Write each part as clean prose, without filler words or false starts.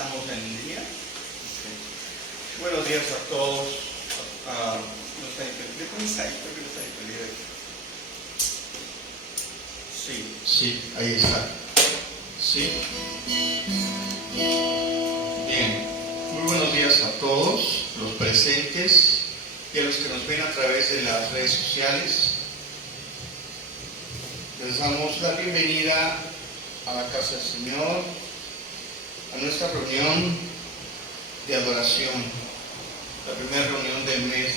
Estamos en día. Buenos días a todos. Sí, ahí está. Sí. Bien. Muy buenos días a todos los presentes y a los que nos ven a través de las redes sociales. Les damos la bienvenida a la casa del Señor, a nuestra reunión de adoración, la primera reunión del mes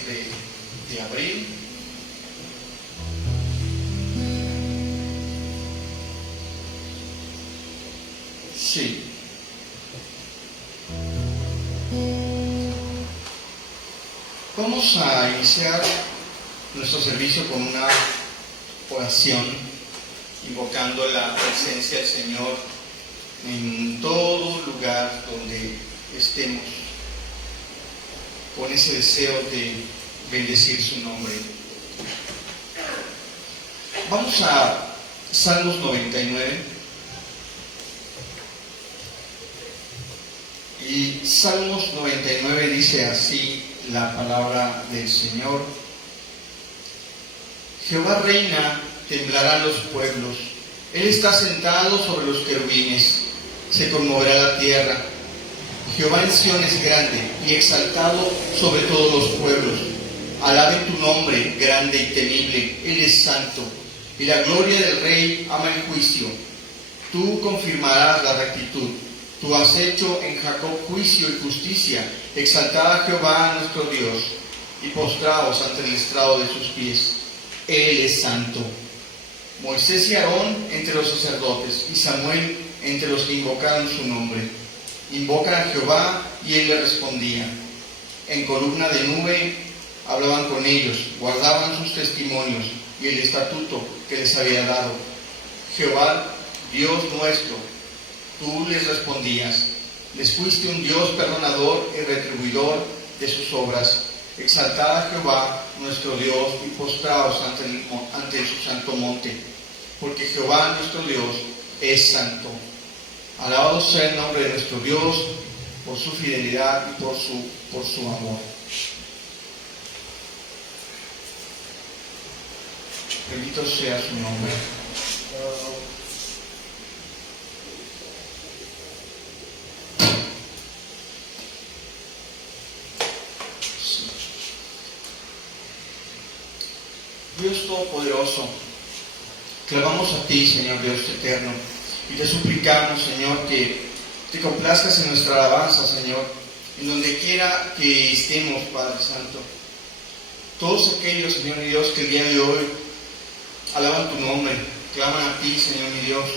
de abril. Sí. Vamos a iniciar nuestro servicio con una oración, invocando la presencia del Señor en todo lugar donde estemos, con ese deseo de bendecir su nombre. Vamos a Salmos 99. Y Salmos 99 dice así la palabra del Señor: Jehová reina, temblarán los pueblos. Él está sentado sobre los querubines, se conmoverá la tierra. Jehová en Sión es grande y exaltado sobre todos los pueblos. Alaben tu nombre, grande y temible. Él es santo, y la gloria del Rey ama el juicio. Tú confirmarás la rectitud. Tú has hecho en Jacob juicio y justicia. Exaltad a Jehová nuestro Dios, y postraos ante el estrado de sus pies. Él es santo. Moisés y Aarón entre los sacerdotes, y Samuel entre los que invocaron su nombre. Invocan a Jehová, y él le respondía. En columna de nube hablaban con ellos, guardaban sus testimonios y el estatuto que les había dado. Jehová, Dios nuestro, tú les respondías. Les fuiste un Dios perdonador y retribuidor de sus obras. Exaltad a Jehová nuestro Dios y postraos ante su santo monte, porque Jehová nuestro Dios es santo. Alabado sea el nombre de nuestro Dios por su fidelidad y por su amor. Bendito sea su nombre. Dios Todopoderoso, clamamos a ti, Señor Dios eterno, y te suplicamos, Señor, que te complazcas en nuestra alabanza, Señor, en donde quiera que estemos, Padre Santo. Todos aquellos, Señor mi Dios, que el día de hoy alaban tu nombre, claman a ti, Señor mi Dios.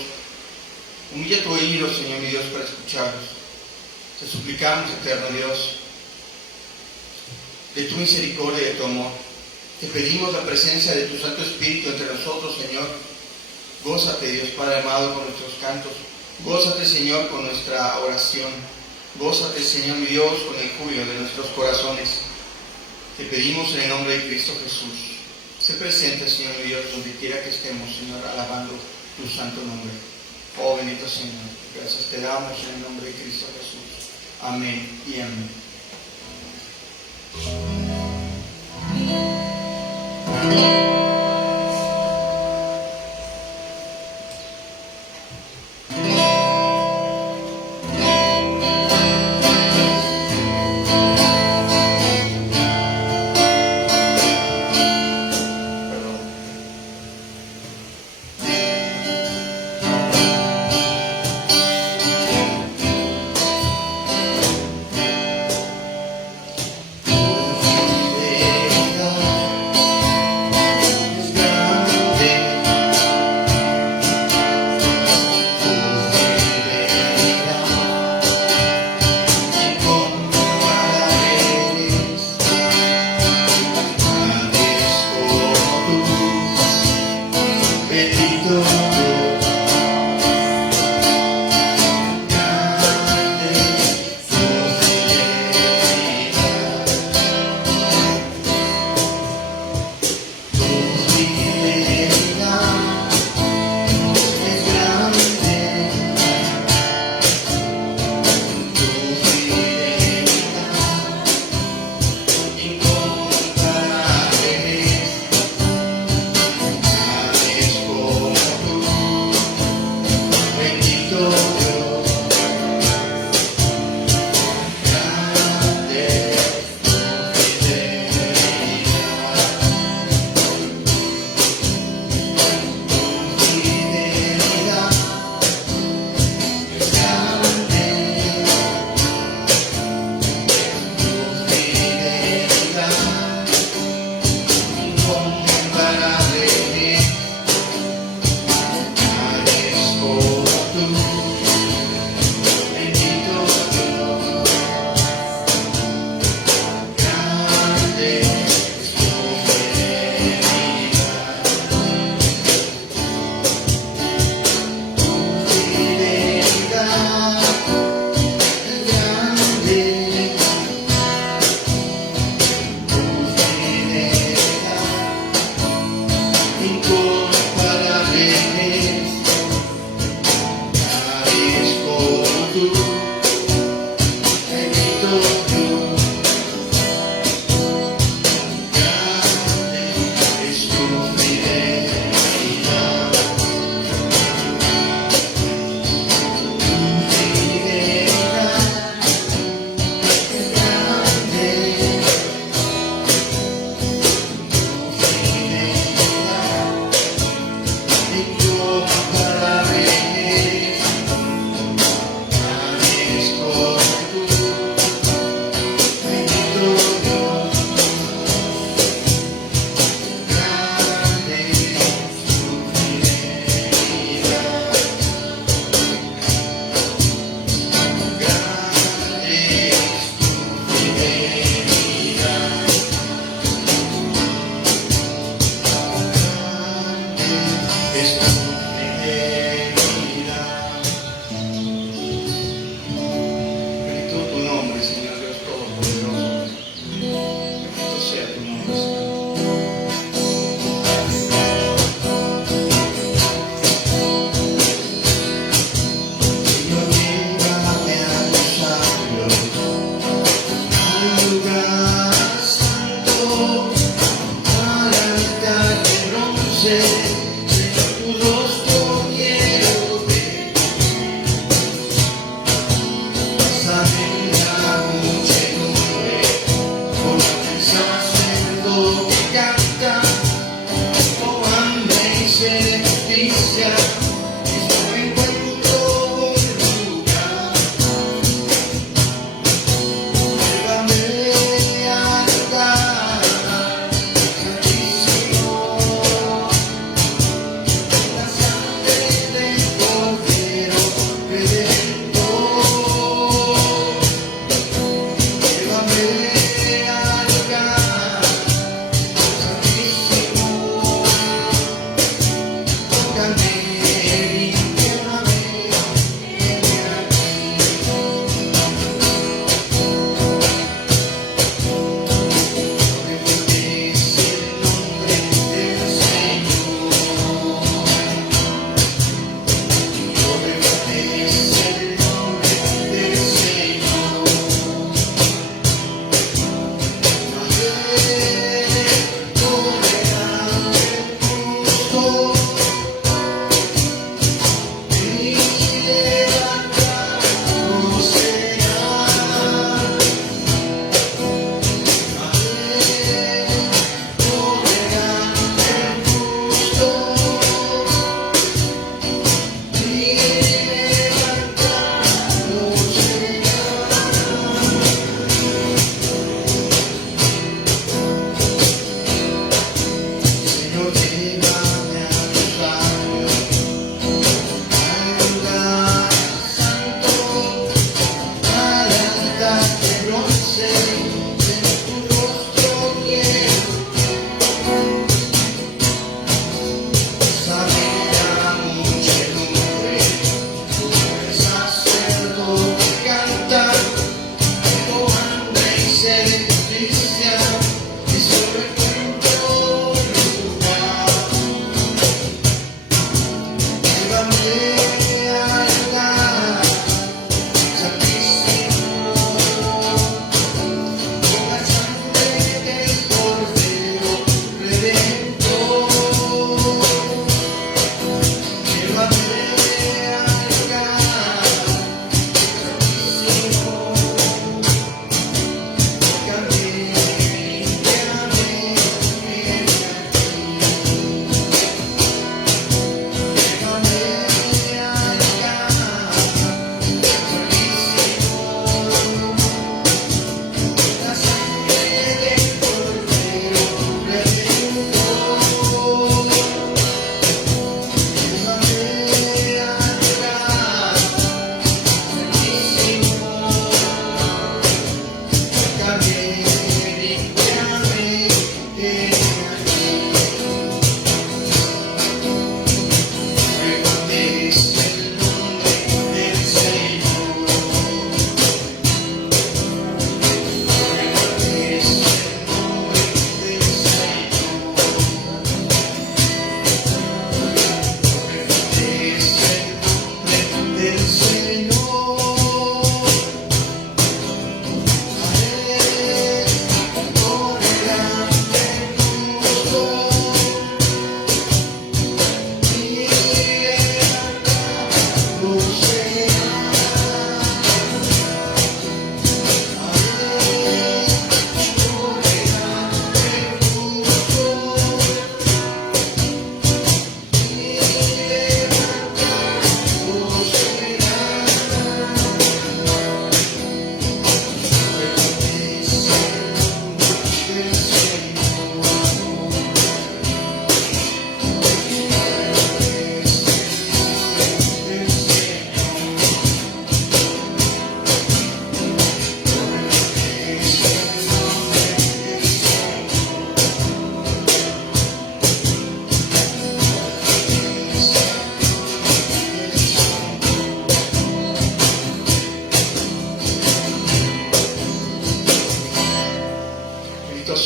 Humilla tu oído, Señor mi Dios, para escucharlos. Te suplicamos, eterno Dios, de tu misericordia y de tu amor. Te pedimos la presencia de tu Santo Espíritu entre nosotros, Señor. Gózate, Dios Padre amado, con nuestros cantos. Gózate, Señor, con nuestra oración. Gózate, Señor mi Dios, con el júbilo de nuestros corazones. Te pedimos en el nombre de Cristo Jesús. Se presente, Señor mi Dios, donde quiera que estemos, Señor, alabando tu santo nombre. Oh, bendito Señor, gracias te damos en el nombre de Cristo Jesús. Amén y amén.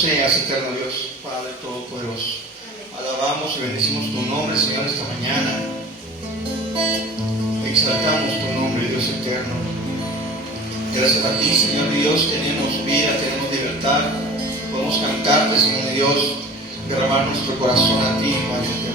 seas, eterno Dios, Padre Todopoderoso. Alabamos y bendecimos tu nombre, Señor, esta mañana. Exaltamos tu nombre, Dios eterno. Gracias a ti, Señor Dios, tenemos vida, tenemos libertad. Podemos cantarte, Señor Dios, derramar nuestro corazón a ti, Padre eterno.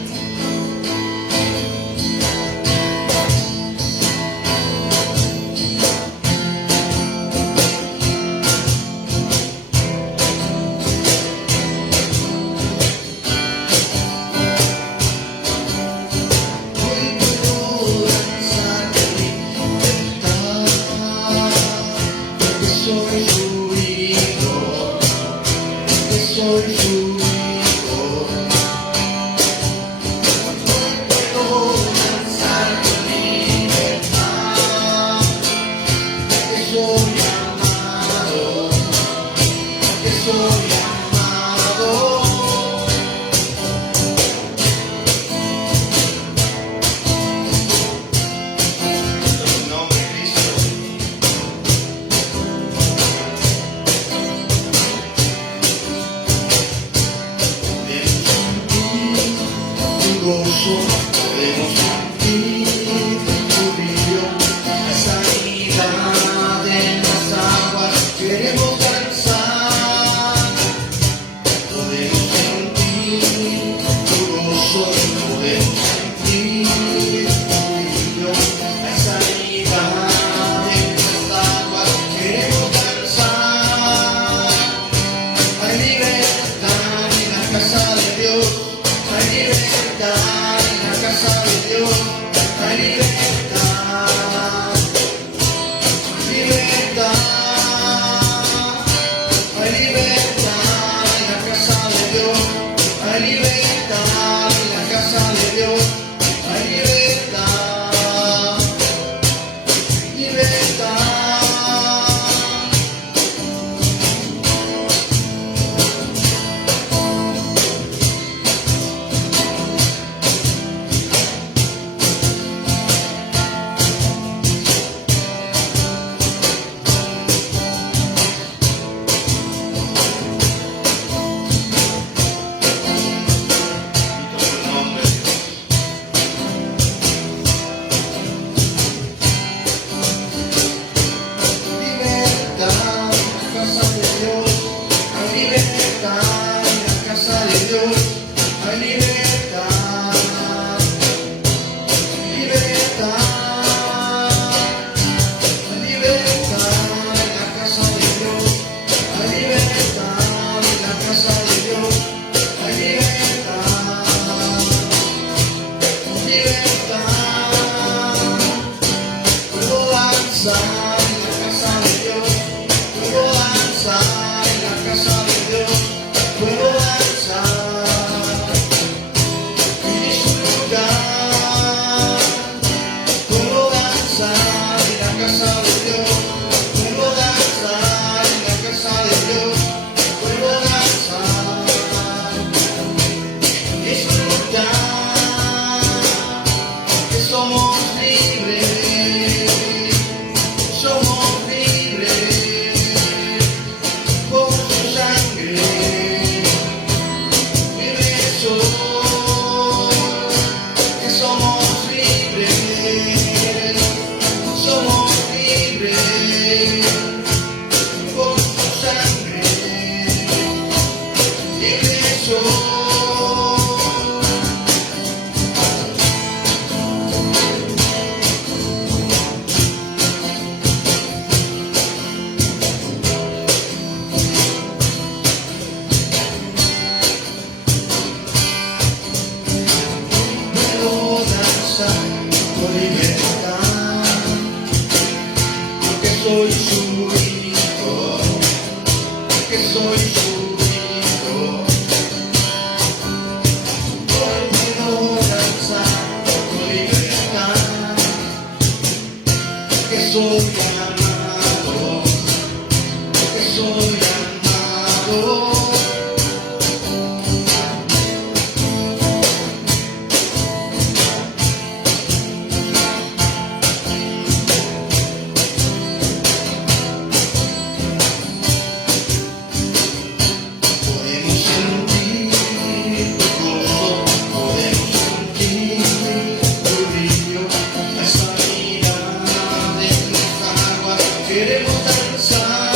queremos danzar,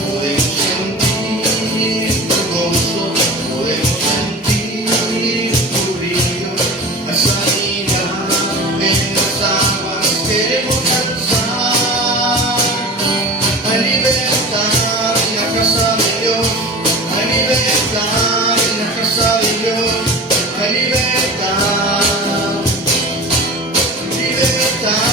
podemos sentir tu gozo, podemos sentir tu brillo, al salir en las aguas, queremos danzar, hay libertad en la casa de Dios, hay libertad en la casa de Dios, hay libertad, libertad.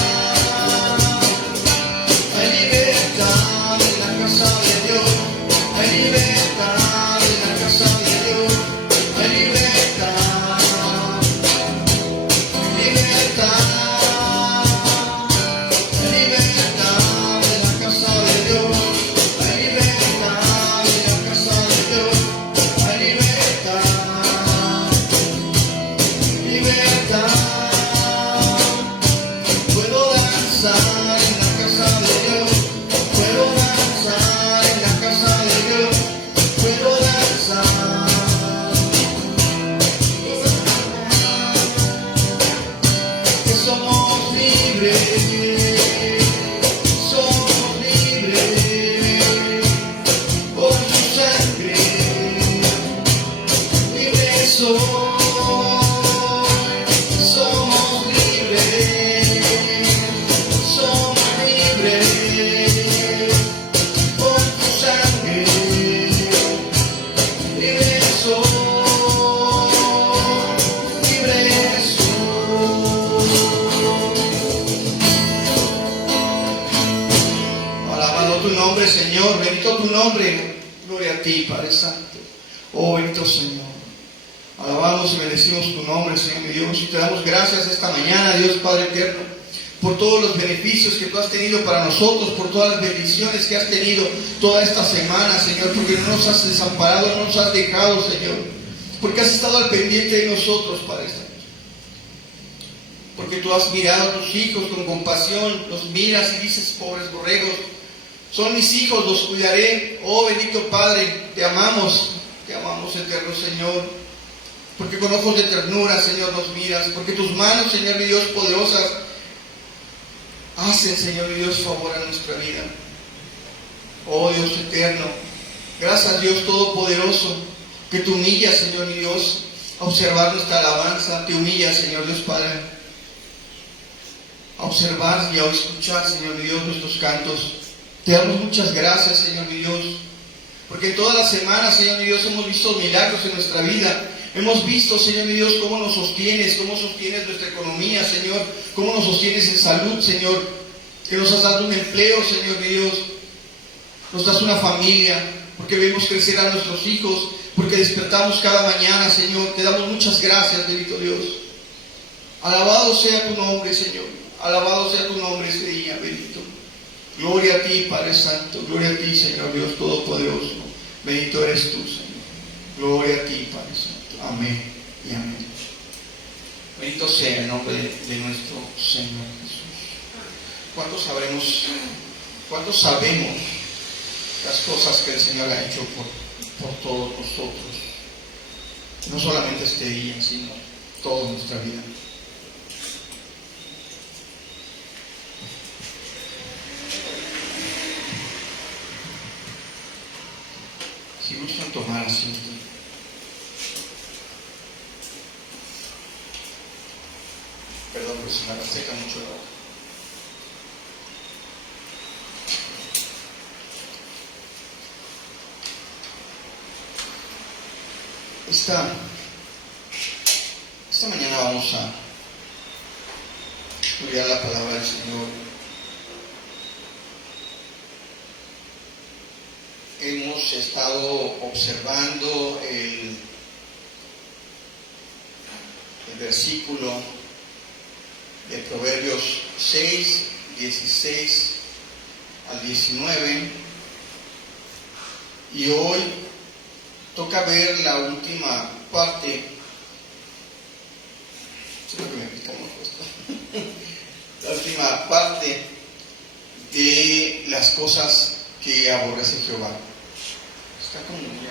Señor, bendito tu nombre, gloria a ti, Padre Santo. Oh, bendito Señor. Alabamos y bendecimos tu nombre, Señor mi Dios, y te damos gracias esta mañana, Dios Padre eterno, por todos los beneficios que tú has tenido para nosotros, por todas las bendiciones que has tenido toda esta semana, Señor, porque no nos has desamparado, no nos has dejado, Señor, porque has estado al pendiente de nosotros, Padre Santo. Porque tú has mirado a tus hijos con compasión, los miras y dices, pobres borregos, son mis hijos, los cuidaré. Oh, bendito Padre, te amamos, eterno Señor. Porque con ojos de ternura, Señor, nos miras. Porque tus manos, Señor mi Dios, poderosas, hacen, Señor mi Dios, favor a nuestra vida. Oh, Dios eterno, gracias Dios Todopoderoso, que te humillas, Señor mi Dios, a observar nuestra alabanza. Te humillas, Señor Dios Padre, a observar y a escuchar, Señor mi Dios, nuestros cantos. Te damos muchas gracias, Señor mi Dios, porque en toda la semana, Señor mi Dios, hemos visto milagros en nuestra vida. Hemos visto, Señor mi Dios, cómo nos sostienes nuestra economía, Señor, cómo nos sostienes en salud, Señor, que nos has dado un empleo, Señor mi Dios, nos das una familia, porque vemos crecer a nuestros hijos, porque despertamos cada mañana, Señor. Te damos muchas gracias, bendito Dios. Alabado sea tu nombre, Señor, alabado sea tu nombre este día, bendito. Gloria a ti, Padre Santo, gloria a ti, Señor Dios Todopoderoso. Bendito eres tú, Señor. Gloria a ti, Padre Santo. Amén y amén. Bendito sea el nombre de nuestro Señor Jesús. ¿Cuántos sabemos las cosas que el Señor ha hecho por todos nosotros? No solamente este día, sino toda nuestra vida. Si gustan tomar asiento. Perdón, pero se me seca mucho la boca. Esta mañana vamos a estudiar la palabra del Señor. Hemos estado observando el versículo de Proverbios 6, 16 al 19, y hoy toca ver la última parte. La última parte de las cosas que aborrece Jehová. Está como muy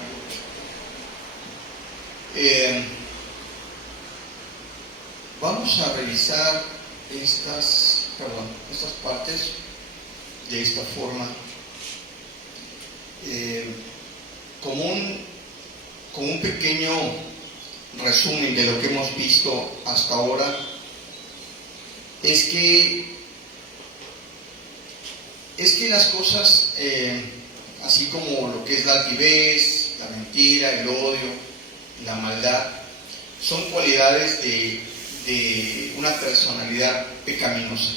aburrido. Vamos a revisar estas partes de esta forma. Como un pequeño resumen de lo que hemos visto hasta ahora, es que las cosas, así como lo que es la altivez, la mentira, el odio, la maldad, son cualidades de una personalidad pecaminosa.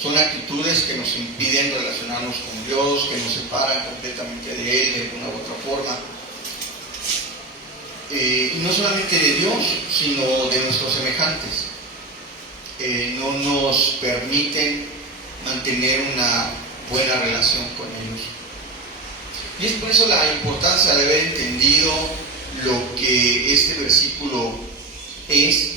Son actitudes que nos impiden relacionarnos con Dios, que nos separan completamente de Él de alguna u otra forma. Y no solamente de Dios, sino de nuestros semejantes. No nos permiten mantener una buena relación con ellos. Y es por eso la importancia de haber entendido lo que este versículo es.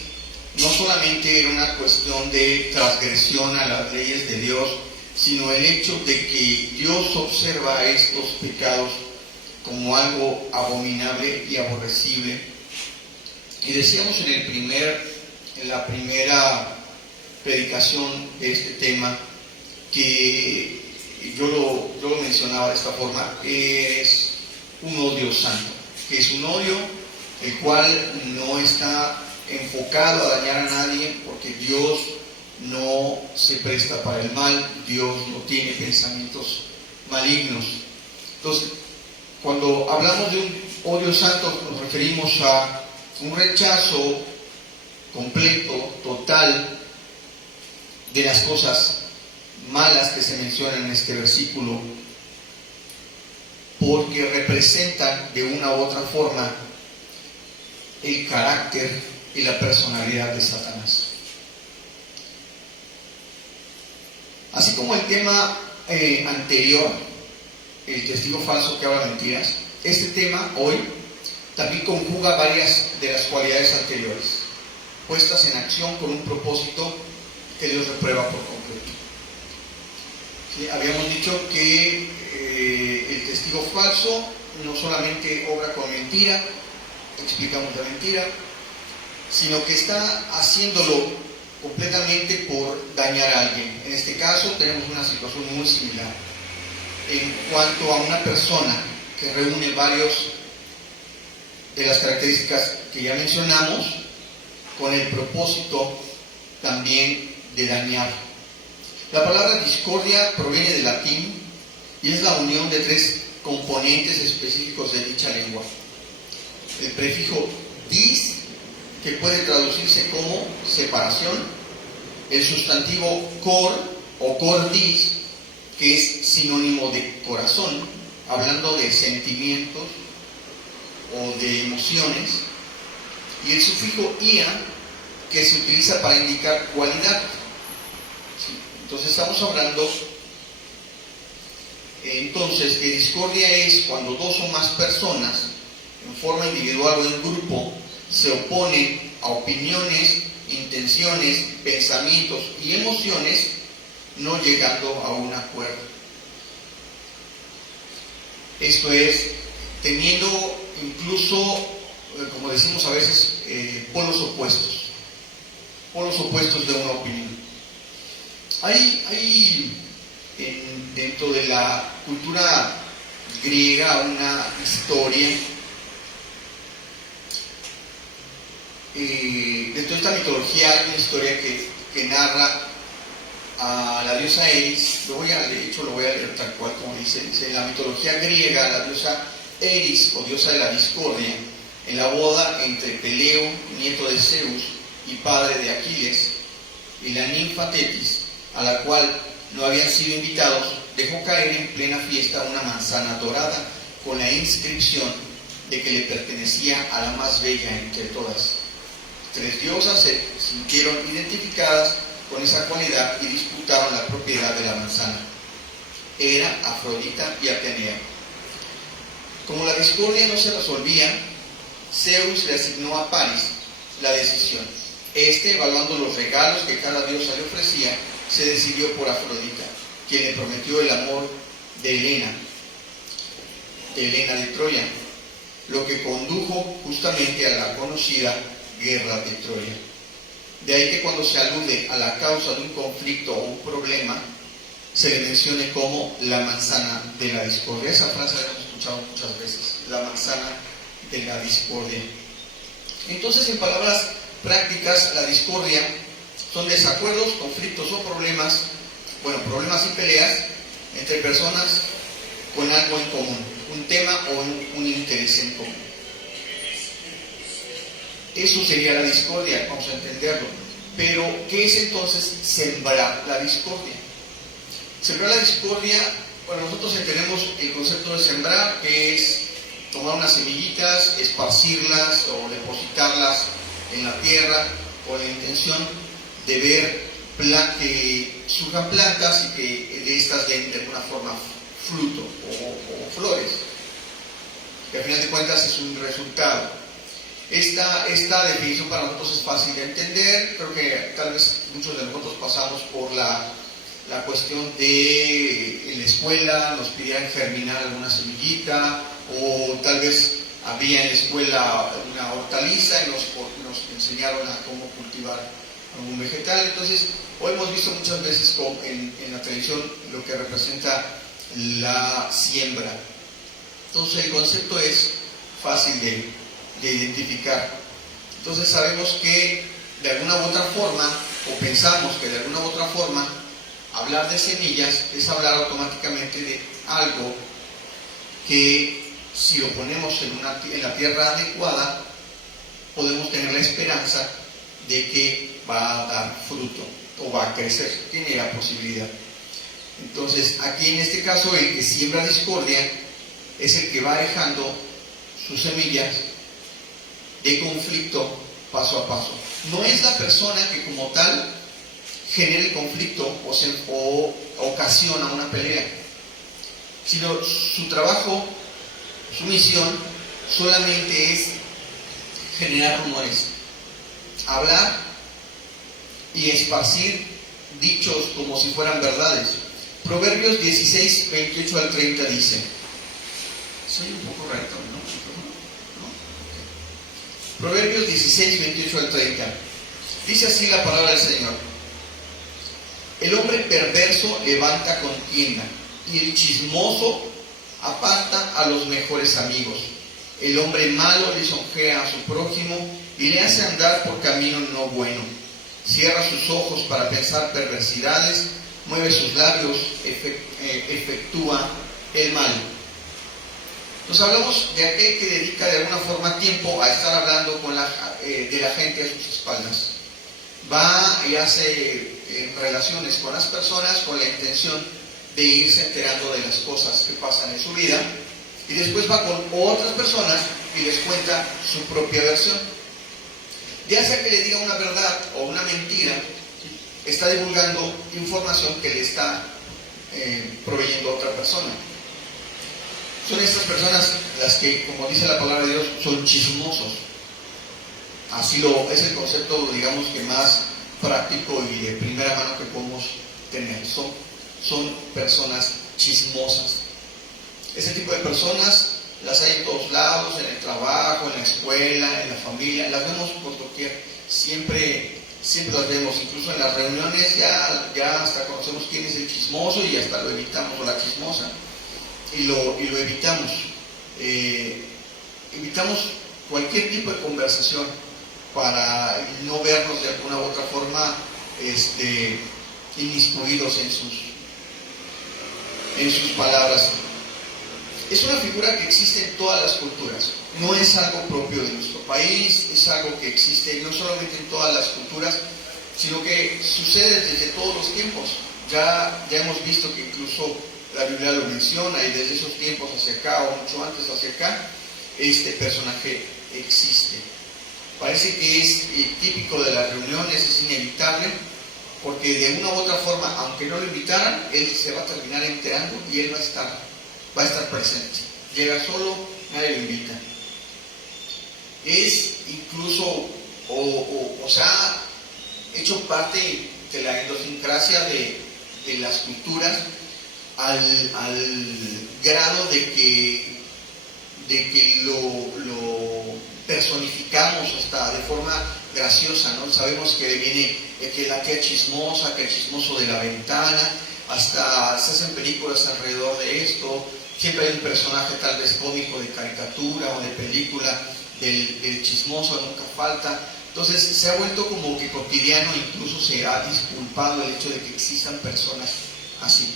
No solamente era una cuestión de transgresión a las leyes de Dios, sino el hecho de que Dios observa estos pecados como algo abominable y aborrecible. Y decíamos en la primera predicación de este tema, que yo lo mencionaba de esta forma, es un odio santo, que es un odio el cual no está enfocado a dañar a nadie, porque Dios no se presta para el mal, Dios no tiene pensamientos malignos. Entonces, cuando hablamos de un odio santo, nos referimos a un rechazo completo, total, de las cosas malas que se mencionan en este versículo, porque representan de una u otra forma el carácter y la personalidad de Satanás. Así como el tema anterior, el testigo falso que habla mentiras, este tema hoy también conjuga varias de las cualidades anteriores, puestas en acción con un propósito que Dios reprueba por completo. ¿Sí? Habíamos dicho que el testigo falso no solamente obra con mentira, explicamos la mentira, sino que está haciéndolo completamente por dañar a alguien. En este caso tenemos una situación muy similar en cuanto a una persona que reúne varios de las características que ya mencionamos, con el propósito también de dañar. La palabra discordia proviene del latín y es la unión de tres componentes específicos de dicha lengua. El prefijo dis, que puede traducirse como separación, el sustantivo cor o cordis, que es sinónimo de corazón, hablando de sentimientos o de emociones, y el sufijo ia, que se utiliza para indicar cualidad. ¿Sí? Entonces estamos hablando entonces que discordia es cuando dos o más personas, en forma individual o en grupo, se oponen a opiniones, intenciones, pensamientos y emociones, no llegando a un acuerdo. Esto es, teniendo incluso, como decimos a veces, polos opuestos de una opinión. Hay dentro de la cultura griega una historia. Dentro de esta mitología hay una historia que narra a la diosa Eris. Lo voy a leer tal cual como dice. En la mitología griega, la diosa Eris, o diosa de la discordia, en la boda entre Peleo, nieto de Zeus y padre de Aquiles, y la ninfa Tetis, a la cual no habían sido invitados, dejó caer en plena fiesta una manzana dorada con la inscripción de que le pertenecía a la más bella entre todas. Tres diosas se sintieron identificadas con esa cualidad y disputaron la propiedad de la manzana. Era Afrodita y Atenea. Como la discordia no se resolvía, Zeus le asignó a Paris la decisión. Evaluando los regalos que cada diosa le ofrecía, se decidió por Afrodita, quien le prometió el amor de Helena de Troya, lo que condujo justamente a la conocida Guerra de Troya. De ahí que cuando se alude a la causa de un conflicto o un problema, se le mencione como la manzana de la discordia. Esa frase la hemos escuchado muchas veces, la manzana de la discordia. Entonces, en palabras prácticas, la discordia son desacuerdos, conflictos o problemas y peleas entre personas con algo en común, un tema o un interés en común. Eso sería la discordia, vamos a entenderlo. Pero, ¿qué es entonces sembrar la discordia? Sembrar la discordia, bueno, nosotros entendemos el concepto de sembrar, que es tomar unas semillitas, esparcirlas o depositarlas en la tierra con la intención de ver que surjan plantas y que de estas den de alguna forma fruto o flores, que al final de cuentas es un resultado. Esta definición para nosotros es fácil de entender. Creo que tal vez muchos de nosotros pasamos por la cuestión de en la escuela nos pidieran germinar alguna semillita, o tal vez había en la escuela una hortaliza y nos enseñaron a cómo cultivar algún vegetal. Entonces, hoy hemos visto muchas veces en la televisión lo que representa la siembra. Entonces, el concepto es fácil de identificar. Entonces, sabemos que de alguna u otra forma, o pensamos que de alguna u otra forma, hablar de semillas es hablar automáticamente de algo que, si lo ponemos en la tierra adecuada, podemos tener la esperanza de que va a dar fruto o va a crecer, tiene la posibilidad. Entonces, aquí en este caso, el que siembra discordia es el que va dejando sus semillas de conflicto paso a paso. No es la persona que como tal genera el conflicto o ocasiona una pelea, sino su trabajo, su misión solamente es generar rumores, hablar y esparcir dichos como si fueran verdades. Proverbios 16, 28 al 30 dice, soy un poco recto, ¿no? Proverbios 16, 28 al 30. Dice así la palabra del Señor: el hombre perverso levanta contienda, y el chismoso aparta a los mejores amigos. El hombre malo lisonjea a su prójimo y le hace andar por camino no bueno. Cierra sus ojos para pensar perversidades, mueve sus labios, efectúa el mal. Nos hablamos de aquel que dedica de alguna forma tiempo a estar hablando de la gente a sus espaldas. Va y hace relaciones con las personas con la intención de irse enterando de las cosas que pasan en su vida, y después va con otras personas y les cuenta su propia versión. Ya sea que le diga una verdad o una mentira, está divulgando información que le está proveyendo a otra persona. Son estas personas las que, como dice la palabra de Dios, son chismosos. Así es el concepto, digamos, que más práctico y de primera mano que podemos tener. Son personas chismosas. Ese tipo de personas las hay en todos lados, en el trabajo, en la escuela, en la familia, las vemos por doquier, siempre las vemos, incluso en las reuniones ya hasta conocemos quién es el chismoso y hasta lo evitamos, o la chismosa, y lo evitamos. Evitamos cualquier tipo de conversación para no vernos de alguna u otra forma inmiscuidos en sus palabras. Es una figura que existe en todas las culturas, no es algo propio de nuestro país, es algo que existe no solamente en todas las culturas, sino que sucede desde todos los tiempos. Ya hemos visto que incluso la Biblia lo menciona, y desde esos tiempos hacia acá, o mucho antes hacia acá, este personaje existe. Parece que es típico de las reuniones, es inevitable, porque de una u otra forma, aunque no lo invitaran, él se va a terminar enterando y él va a estar presente. Llega solo, nadie lo invita. Es incluso, o sea, ha hecho parte de la idiosincrasia de las culturas, al grado de que lo personificamos hasta de forma graciosa, ¿no? Sabemos que viene que la tía chismosa, que el chismoso de la ventana, hasta hacen películas alrededor de esto, siempre hay un personaje tal vez cómico de caricatura o de película, del chismoso nunca falta. Entonces se ha vuelto como que cotidiano, incluso se ha disculpado el hecho de que existan personas así.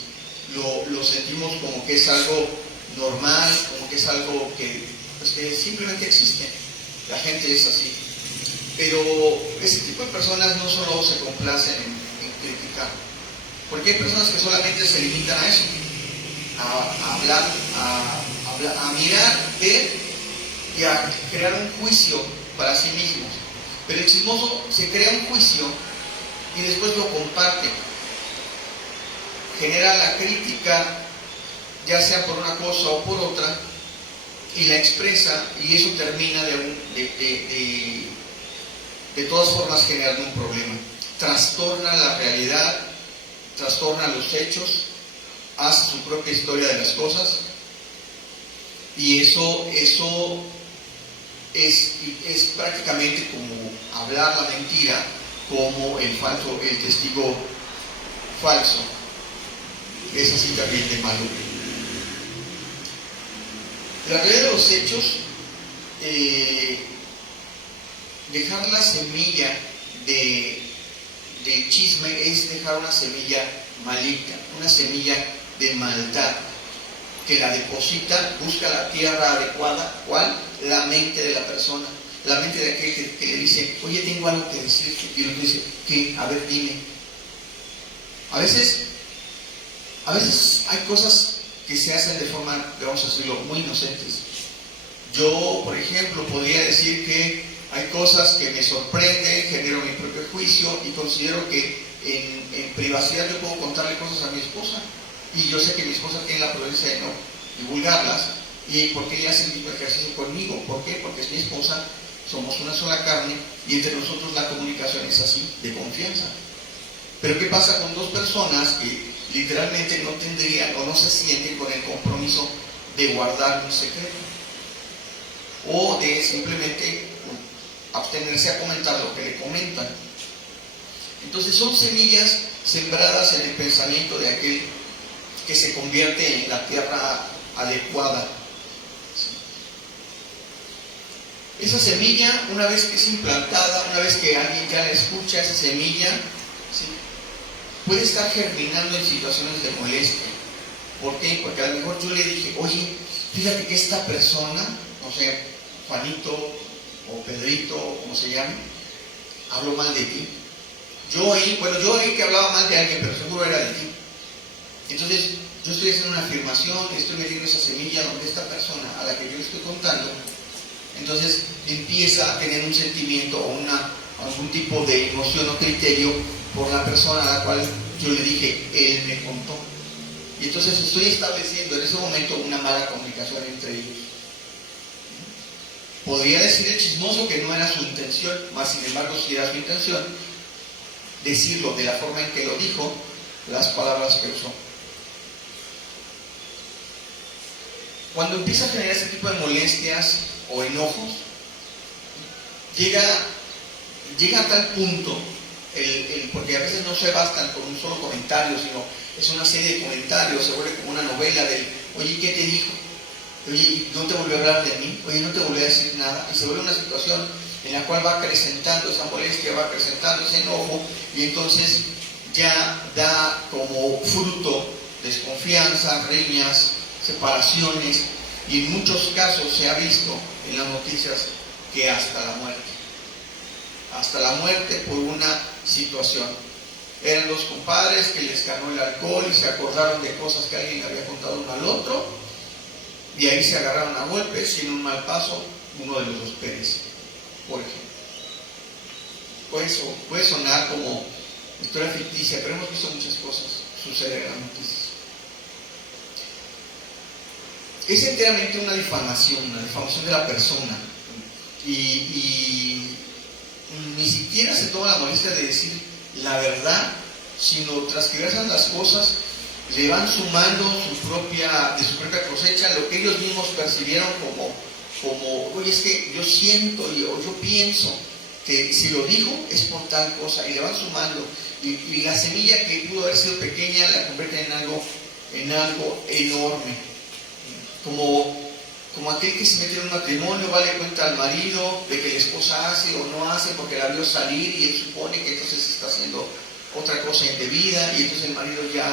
Lo sentimos como que es algo normal, como que es algo que, pues, que simplemente existe. La gente es así. Pero ese tipo de personas no solo se complacen en criticar, porque hay personas que solamente se limitan a eso, a hablar, a mirar, ver y a crear un juicio para sí mismos. Pero el chismoso se crea un juicio y después lo comparte, genera la crítica, ya sea por una cosa o por otra, y la expresa, y eso termina de todas formas generando un problema. Trastorna la realidad, trastorna los hechos, hace su propia historia de las cosas, y eso es prácticamente como hablar la mentira, como el testigo falso. Es así también de malo. La realidad de los hechos, dejar la semilla del chisme es dejar una semilla maligna, una semilla de maldad, que la deposita, busca la tierra adecuada. ¿Cuál? La mente de la persona, la mente de aquel que le dice, oye, tengo algo que decirte, y uno dice, ¿qué? A ver, dime. A veces hay cosas que se hacen de forma, vamos a decirlo, muy inocentes. Yo, por ejemplo, podría decir que hay cosas que me sorprenden, genero mi propio juicio y considero que en privacidad yo puedo contarle cosas a mi esposa. Y yo sé que mi esposa tiene la prudencia de no divulgarlas, y porque ella hace el mismo ejercicio conmigo. ¿Por qué? Porque es mi esposa, somos una sola carne, y entre nosotros la comunicación es así, de confianza. Pero ¿qué pasa con dos personas que literalmente no tendrían o no se sienten con el compromiso de guardar un secreto? O de simplemente abstenerse a comentar lo que le comentan. Entonces son semillas sembradas en el pensamiento de aquel que se convierte en la tierra adecuada. Esa semilla, una vez que es implantada, una vez que alguien ya la escucha, esa semilla, ¿sí?, puede estar germinando en situaciones de molestia. ¿Por qué? Porque a lo mejor yo le dije, oye, fíjate que esta persona, no sé, Juanito o Pedrito, o como se llame, habló mal de ti. Yo oí que hablaba mal de alguien, pero seguro era de ti. Entonces, yo estoy haciendo una afirmación, estoy metiendo esa semilla donde esta persona a la que yo estoy contando, entonces empieza a tener un sentimiento o algún tipo de emoción o criterio por la persona a la cual yo le dije, él me contó. Y entonces estoy estableciendo en ese momento una mala comunicación entre ellos. Podría decir el chismoso que no era su intención, mas sin embargo si era su intención, decirlo de la forma en que lo dijo, las palabras que usó. Cuando empieza a generar ese tipo de molestias o enojos, llega a tal punto, porque a veces no se bastan con un solo comentario, sino es una serie de comentarios, se vuelve como una novela del, oye, ¿qué te dijo? Oye, ¿no te volvió a hablar de mí? Oye, ¿no te volvió a decir nada? Y se vuelve una situación en la cual va acrecentando esa molestia, va acrecentando ese enojo, y entonces ya da como fruto desconfianza, riñas, separaciones, y en muchos casos se ha visto en las noticias que hasta la muerte por una situación. Eran dos compadres que les ganó el alcohol y se acordaron de cosas que alguien le había contado uno al otro, y ahí se agarraron a golpes, y en un mal paso uno de los dos perece, por ejemplo. Puede sonar como historia ficticia, pero hemos visto muchas cosas suceder en las noticias. Es enteramente una difamación de la persona, y ni siquiera se toma la molestia de decir la verdad, sino tras que gracias las cosas le van sumando de su propia cosecha lo que ellos mismos percibieron como oye, es que yo siento o yo pienso que si lo dijo es por tal cosa, y le van sumando, y la semilla que pudo haber sido pequeña la convierten en algo en algo enorme. Como aquel que se mete en un matrimonio, va, le cuenta al marido de que la esposa hace o no hace porque la vio salir y él supone que entonces está haciendo otra cosa indebida, y entonces el marido ya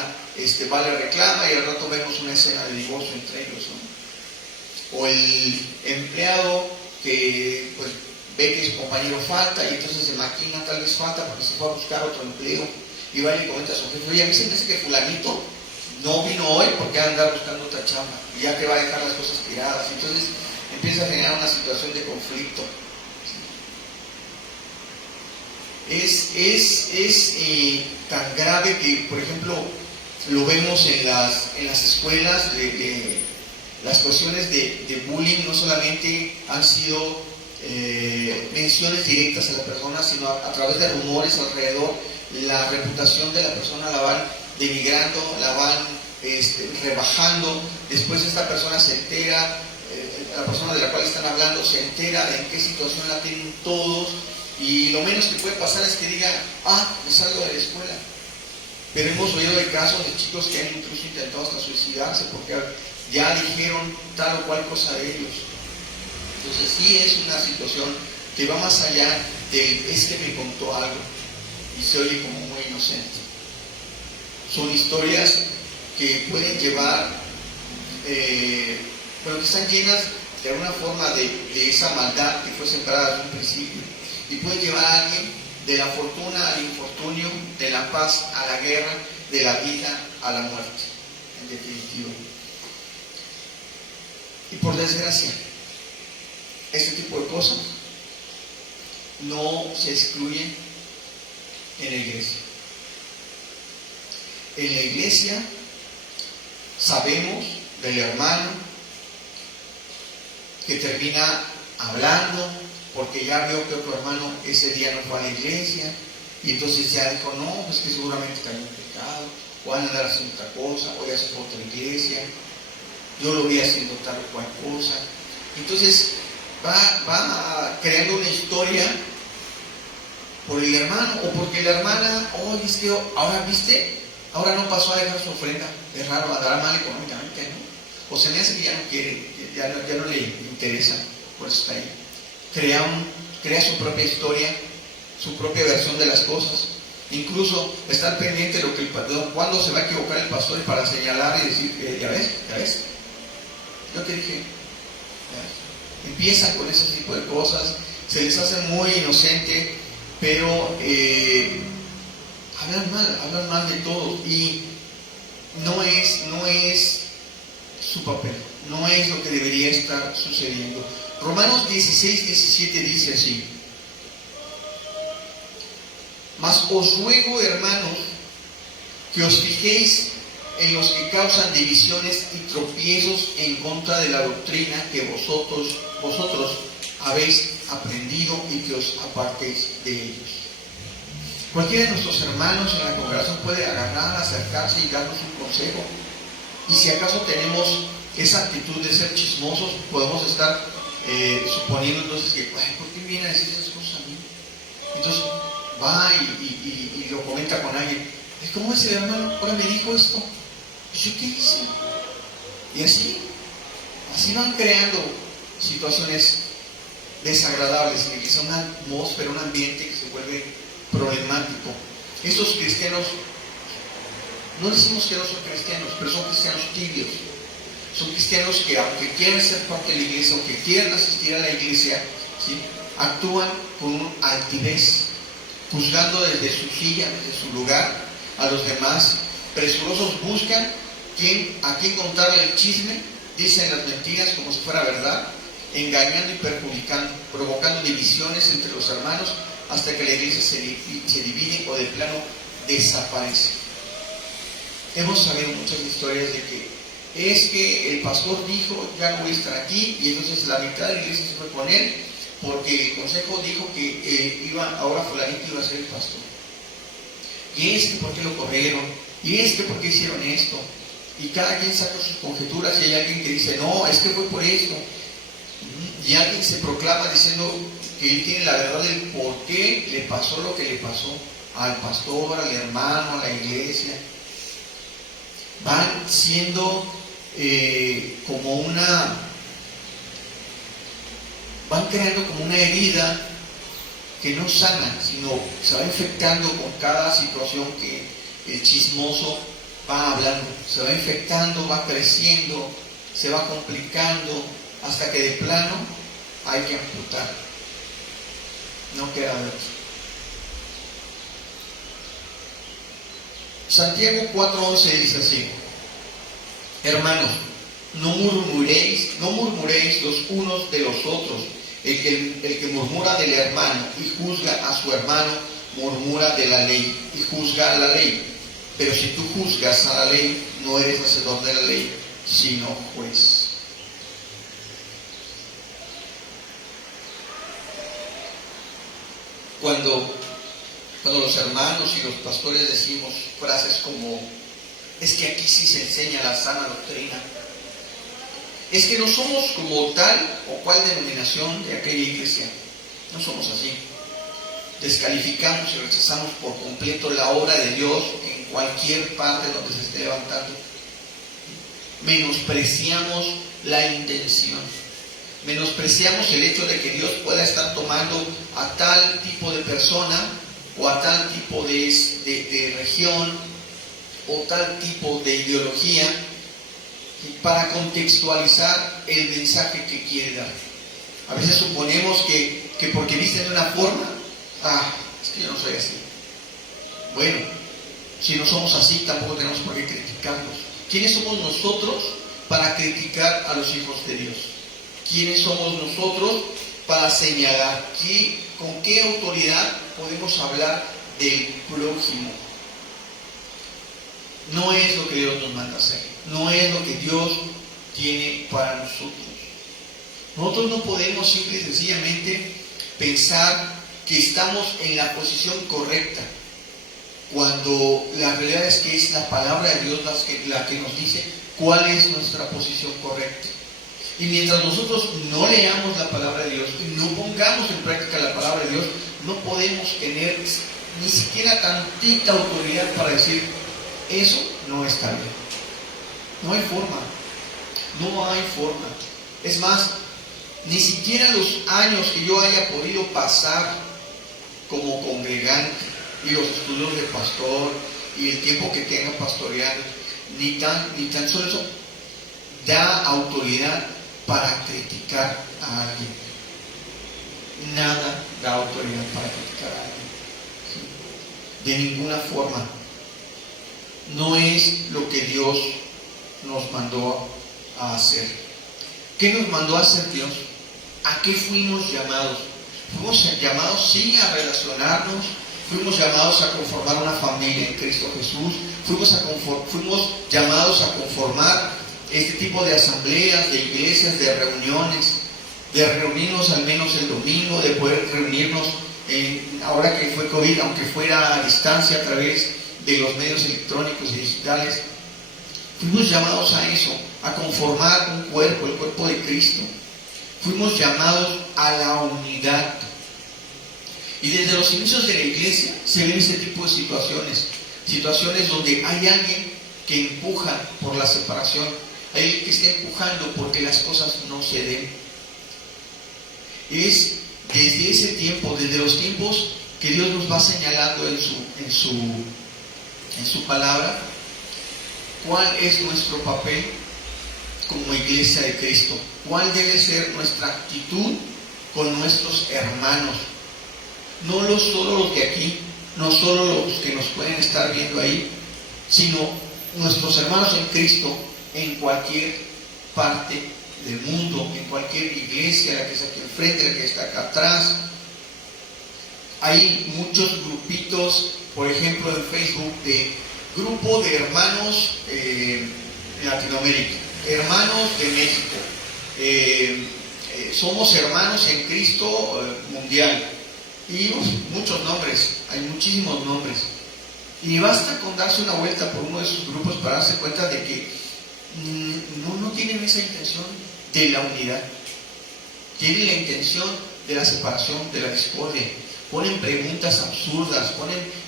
va, le reclama, y al rato vemos una escena de divorcio entre ellos, ¿no? O el empleado que pues ve que su compañero falta y entonces se maquina, tal vez falta porque se fue a buscar otro empleo, y va y le comenta a su jefe: oye, a mí se me hace que fulanito no vino hoy porque va a andar buscando otra chamba, ya que va a dejar las cosas tiradas. Entonces empieza a generar una situación de conflicto. Es tan grave que, por ejemplo, lo vemos en las escuelas. Las cuestiones de bullying no solamente han sido menciones directas a la persona, sino a través de rumores alrededor. La reputación de la persona la van denigrando, la van rebajando. Después esta persona se entera, la persona de la cual están hablando se entera de en qué situación la tienen todos, y lo menos que puede pasar es que diga: me salgo de la escuela. Pero hemos oído de casos de chicos que han incluso intentado hasta suicidarse porque ya dijeron tal o cual cosa de ellos. Entonces sí es una situación que va más allá de es que me contó algo y se oye como muy inocente. Son historias que pueden llevar, que están llenas de alguna forma de esa maldad que fue sembrada desde un principio, y pueden llevar a alguien de la fortuna al infortunio, de la paz a la guerra, de la vida a la muerte, en definitiva. Y por desgracia, este tipo de cosas no se excluyen en la iglesia. En la iglesia sabemos del hermano que termina hablando porque ya vio que otro hermano ese día no fue a la iglesia, y entonces ya dijo: no, pues que seguramente cayó en pecado, o van a andar haciendo otra cosa, o ya se fue a otra iglesia, yo lo vi haciendo tal o cual cosa. Entonces va creando una historia por el hermano, o porque la hermana: oye, es que ahora viste, ahora no pasó a dejar su ofrenda, es raro, andará mal económicamente, ¿no? O se me hace que ya no quiere, ya no le interesa, por eso está ahí. Crea su propia historia, su propia versión de las cosas. Incluso estar pendiente de lo que cuándo se va a equivocar el pastor, y para señalar y decir: ya ves, yo te dije. Empiezan con ese tipo de cosas, se les hace muy inocente, pero hablan mal de todo, y no es su papel, no es lo que debería estar sucediendo. Romanos 16:17 dice así: mas os ruego, hermanos, que os fijéis en los que causan divisiones y tropiezos en contra de la doctrina que vosotros habéis aprendido, y que os apartéis de ellos. Cualquiera de nuestros hermanos en la congregación puede agarrar, acercarse y darnos un consejo, y si acaso tenemos esa actitud de ser chismosos, podemos estar suponiendo entonces que: ¿por qué viene a decir esas cosas a mí? Entonces va y lo comenta con alguien: ¿cómo es el hermano? Ahora me dijo esto, ¿yo qué hice? Y así van creando situaciones desagradables en el que sea una atmósfera, un ambiente que se vuelve problemático. Estos cristianos, no decimos que no son cristianos, pero son cristianos tibios. Son cristianos que, aunque quieran ser parte de la iglesia, aunque quieran asistir a la iglesia, ¿sí?, actúan con un altivez, juzgando desde su silla, desde su lugar, a los demás. Presurosos buscan a quién contarle el chisme, dicen las mentiras como si fuera verdad, engañando y perjudicando, provocando divisiones entre los hermanos, hasta que la iglesia se divide o de plano desaparece. Hemos sabido muchas historias de que es que el pastor dijo: ya no voy a estar aquí, y entonces la mitad de la iglesia se fue con él porque el consejo dijo que ahora fulanito iba a ser el pastor. Y es que ¿por qué lo corrieron? Y es que ¿por qué hicieron esto? Y cada quien saca sus conjeturas, y hay alguien que dice: no, es que fue por esto. Y alguien se proclama diciendo que él tiene la verdad del por qué le pasó lo que le pasó al pastor, al hermano, a la iglesia. van siendo van creando como una herida que no sana, sino se va infectando con cada situación que el chismoso va hablando, se va infectando, va creciendo, se va complicando, hasta que de plano hay que amputar. No queda de otro. Santiago 4:11 dice así: hermanos, no murmuréis los unos de los otros. El que murmura del hermano y juzga a su hermano, murmura de la ley y juzga a la ley. Pero si tú juzgas a la ley, no eres hacedor de la ley, sino juez. Cuando los hermanos y los pastores decimos frases como: es que aquí sí se enseña la sana doctrina, es que no somos como tal o cual denominación de aquella iglesia, no somos así. Descalificamos y rechazamos por completo la obra de Dios en cualquier parte donde se esté levantando. Menospreciamos la intención, menospreciamos el hecho de que Dios pueda estar tomando a tal tipo de persona o a tal tipo de región o tal tipo de ideología para contextualizar el mensaje que quiere dar. A veces suponemos que porque visten de una forma, es que yo no soy así. Bueno, si no somos así, tampoco tenemos por qué criticarlos. ¿Quiénes somos nosotros para criticar a los hijos de Dios? ¿Quiénes somos nosotros para señalar con qué autoridad podemos hablar del prójimo? No es lo que Dios nos manda hacer, no es lo que Dios tiene para nosotros. Nosotros no podemos simple y sencillamente pensar que estamos en la posición correcta, cuando la realidad es que es la palabra de Dios la que nos dice cuál es nuestra posición correcta. Y mientras nosotros no leamos la palabra de Dios y no pongamos en práctica la palabra de Dios, no podemos tener ni siquiera tantita autoridad para decir: eso no está bien. No hay forma. No hay forma. Es más, ni siquiera los años que yo haya podido pasar como congregante y los estudios de pastor y el tiempo que tenga pastoreando, ni tan solo eso da autoridad para criticar a alguien. Nada da autoridad para criticar a alguien. ¿Sí? De ninguna forma. No es lo que Dios nos mandó a hacer. ¿Qué nos mandó a hacer Dios? ¿A qué fuimos llamados? Fuimos llamados, sí, a relacionarnos. Fuimos llamados a conformar una familia en Cristo Jesús. Fuimos llamados a conformar este tipo de asambleas, de iglesias, de reuniones, de reunirnos al menos el domingo, de poder reunirnos ahora que fue COVID, aunque fuera a distancia a través de los medios electrónicos y digitales. Fuimos llamados a eso, a conformar un cuerpo, el cuerpo de Cristo. Fuimos llamados a la unidad. Y desde los inicios de la iglesia se ven este tipo de situaciones donde hay alguien que empuja por la separación, hay alguien que está empujando porque las cosas no se den. Es desde ese tiempo, desde los tiempos que Dios nos va señalando en su palabra, cuál es nuestro papel como iglesia de Cristo, cuál debe ser nuestra actitud con nuestros hermanos. No solo los de aquí, no solo los que nos pueden estar viendo ahí, sino nuestros hermanos en Cristo en cualquier parte del mundo, en cualquier iglesia, la que está aquí enfrente, la que está acá atrás. Hay muchos grupitos, por ejemplo en Facebook, de grupo de hermanos en Latinoamérica, hermanos de México, somos hermanos en Cristo mundial, y muchos nombres, hay muchísimos nombres, y basta con darse una vuelta por uno de esos grupos para darse cuenta de que no tienen esa intención de la unidad, tienen la intención de la separación, de la discordia. Ponen preguntas absurdas,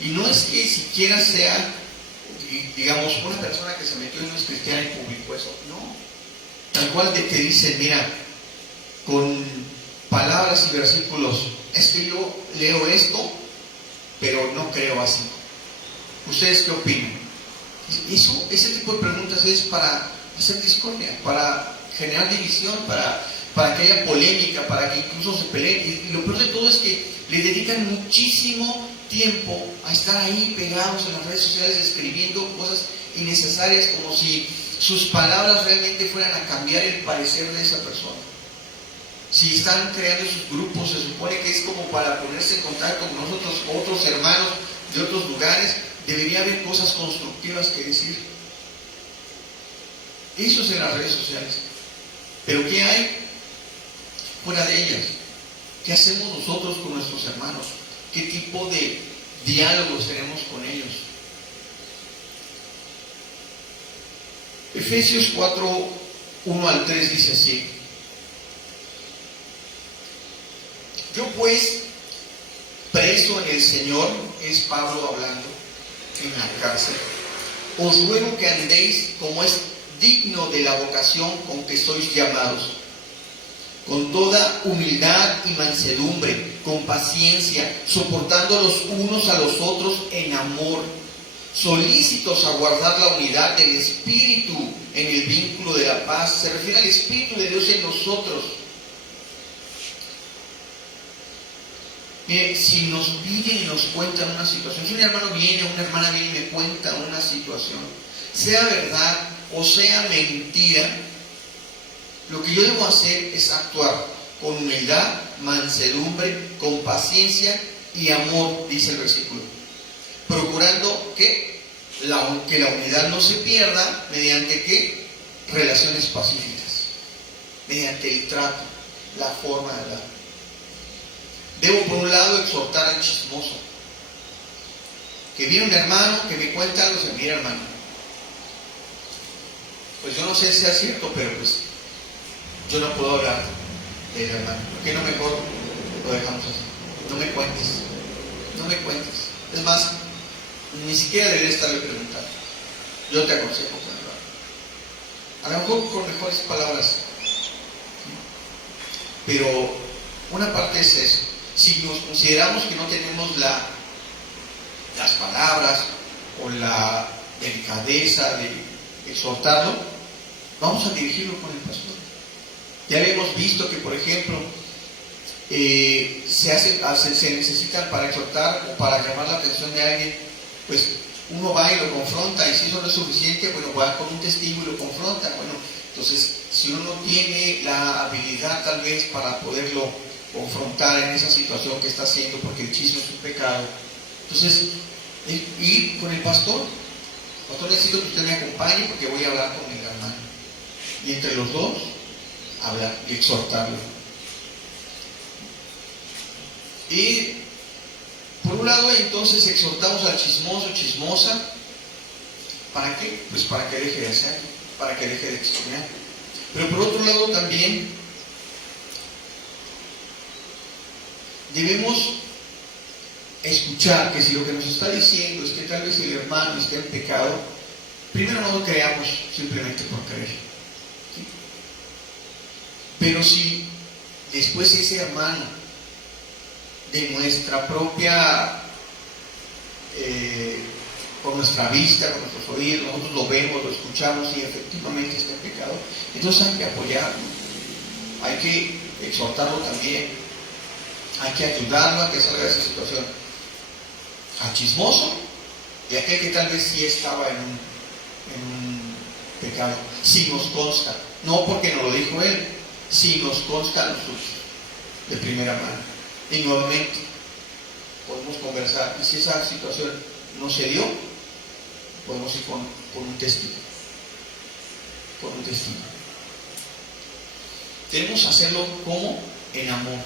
y no es que siquiera sea digamos, una persona que se metió y no es cristiana y publicó eso. No. Tal cual te dicen, mira, con palabras y versículos, es que yo leo esto, pero no creo así. ¿Ustedes qué opinan? Ese tipo de preguntas es para hacer discordia, para generar división, para que haya polémica, para que incluso se peleen. Y lo peor de todo es que le dedican muchísimo tiempo a estar ahí pegados en las redes sociales escribiendo cosas innecesarias, como si sus palabras realmente fueran a cambiar el parecer de esa persona. Si están creando sus grupos, se supone que es como para ponerse en contacto con nosotros, otros hermanos de otros lugares. Debería haber cosas constructivas que decir. Eso es en las redes sociales. Pero ¿qué hay fuera de ellas? ¿Qué hacemos nosotros con nuestros hermanos? ¿Qué tipo de diálogos tenemos con ellos? Efesios 4, 1 al 3 dice así: yo pues, preso en el Señor, es Pablo hablando en la cárcel, os ruego que andéis como es digno de la vocación con que sois llamados, con toda humildad y mansedumbre, con paciencia, soportando los unos a los otros en amor, solícitos a guardar la unidad del Espíritu en el vínculo de la paz. Se refiere al Espíritu de Dios en nosotros. Mire, si nos piden y nos cuentan una situación, si un hermano viene o una hermana viene y me cuenta una situación, sea verdad o sea mentira, lo que yo debo hacer es actuar con humildad, mansedumbre, con paciencia y amor, dice el versículo, procurando que la unidad no se pierda mediante ¿qué? Relaciones pacíficas, mediante el trato, la forma de hablar. Debo por un lado exhortar al chismoso, que viene un hermano que me cuenta algo, dice, mira hermano, pues yo no sé si es cierto, pero pues yo no puedo hablar del hermano, ¿por qué no mejor lo dejamos así? No me cuentes, no me cuentes. Es más, ni siquiera debería estarle preguntando. Yo te aconsejo que lo hagas. A lo mejor con mejores palabras, pero una parte es eso. Si nos consideramos que no tenemos las palabras o la delicadeza de exhortarlo, vamos a dirigirlo con el pastor. Ya habíamos visto que, por ejemplo, se necesitan para exhortar o para llamar la atención de alguien, pues uno va y lo confronta, y si eso no es suficiente, bueno, va con un testigo y lo confronta. Bueno, entonces, si uno no tiene la habilidad tal vez para poderlo confrontar en esa situación que está haciendo, porque el chisme es un pecado, entonces ir con el pastor. Pastor, necesito que usted me acompañe porque voy a hablar con mi hermano, y entre los dos hablar y exhortarlo. Y por un lado, entonces exhortamos al chismoso, chismosa. ¿Para qué? Pues para que deje de hacerlo, para que deje de chismear. Pero por otro lado también debemos escuchar que si lo que nos está diciendo es que tal vez el hermano esté en pecado, primero no lo creamos simplemente por creer, ¿sí? Pero si después ese hermano, de nuestra propia, con nuestra vista, con nuestros oídos, nosotros lo vemos, lo escuchamos y efectivamente está en pecado, entonces hay que apoyarlo, hay que exhortarlo también, hay que ayudarlo a que salga de esa situación. Al chismoso y a aquel que tal vez sí estaba en un pecado, si nos consta, no porque nos lo dijo él, si nos consta a nosotros de primera mano. Y nuevamente podemos conversar, y si esa situación no se dio, podemos ir con un testigo, con un testigo. Debemos hacerlo como en amor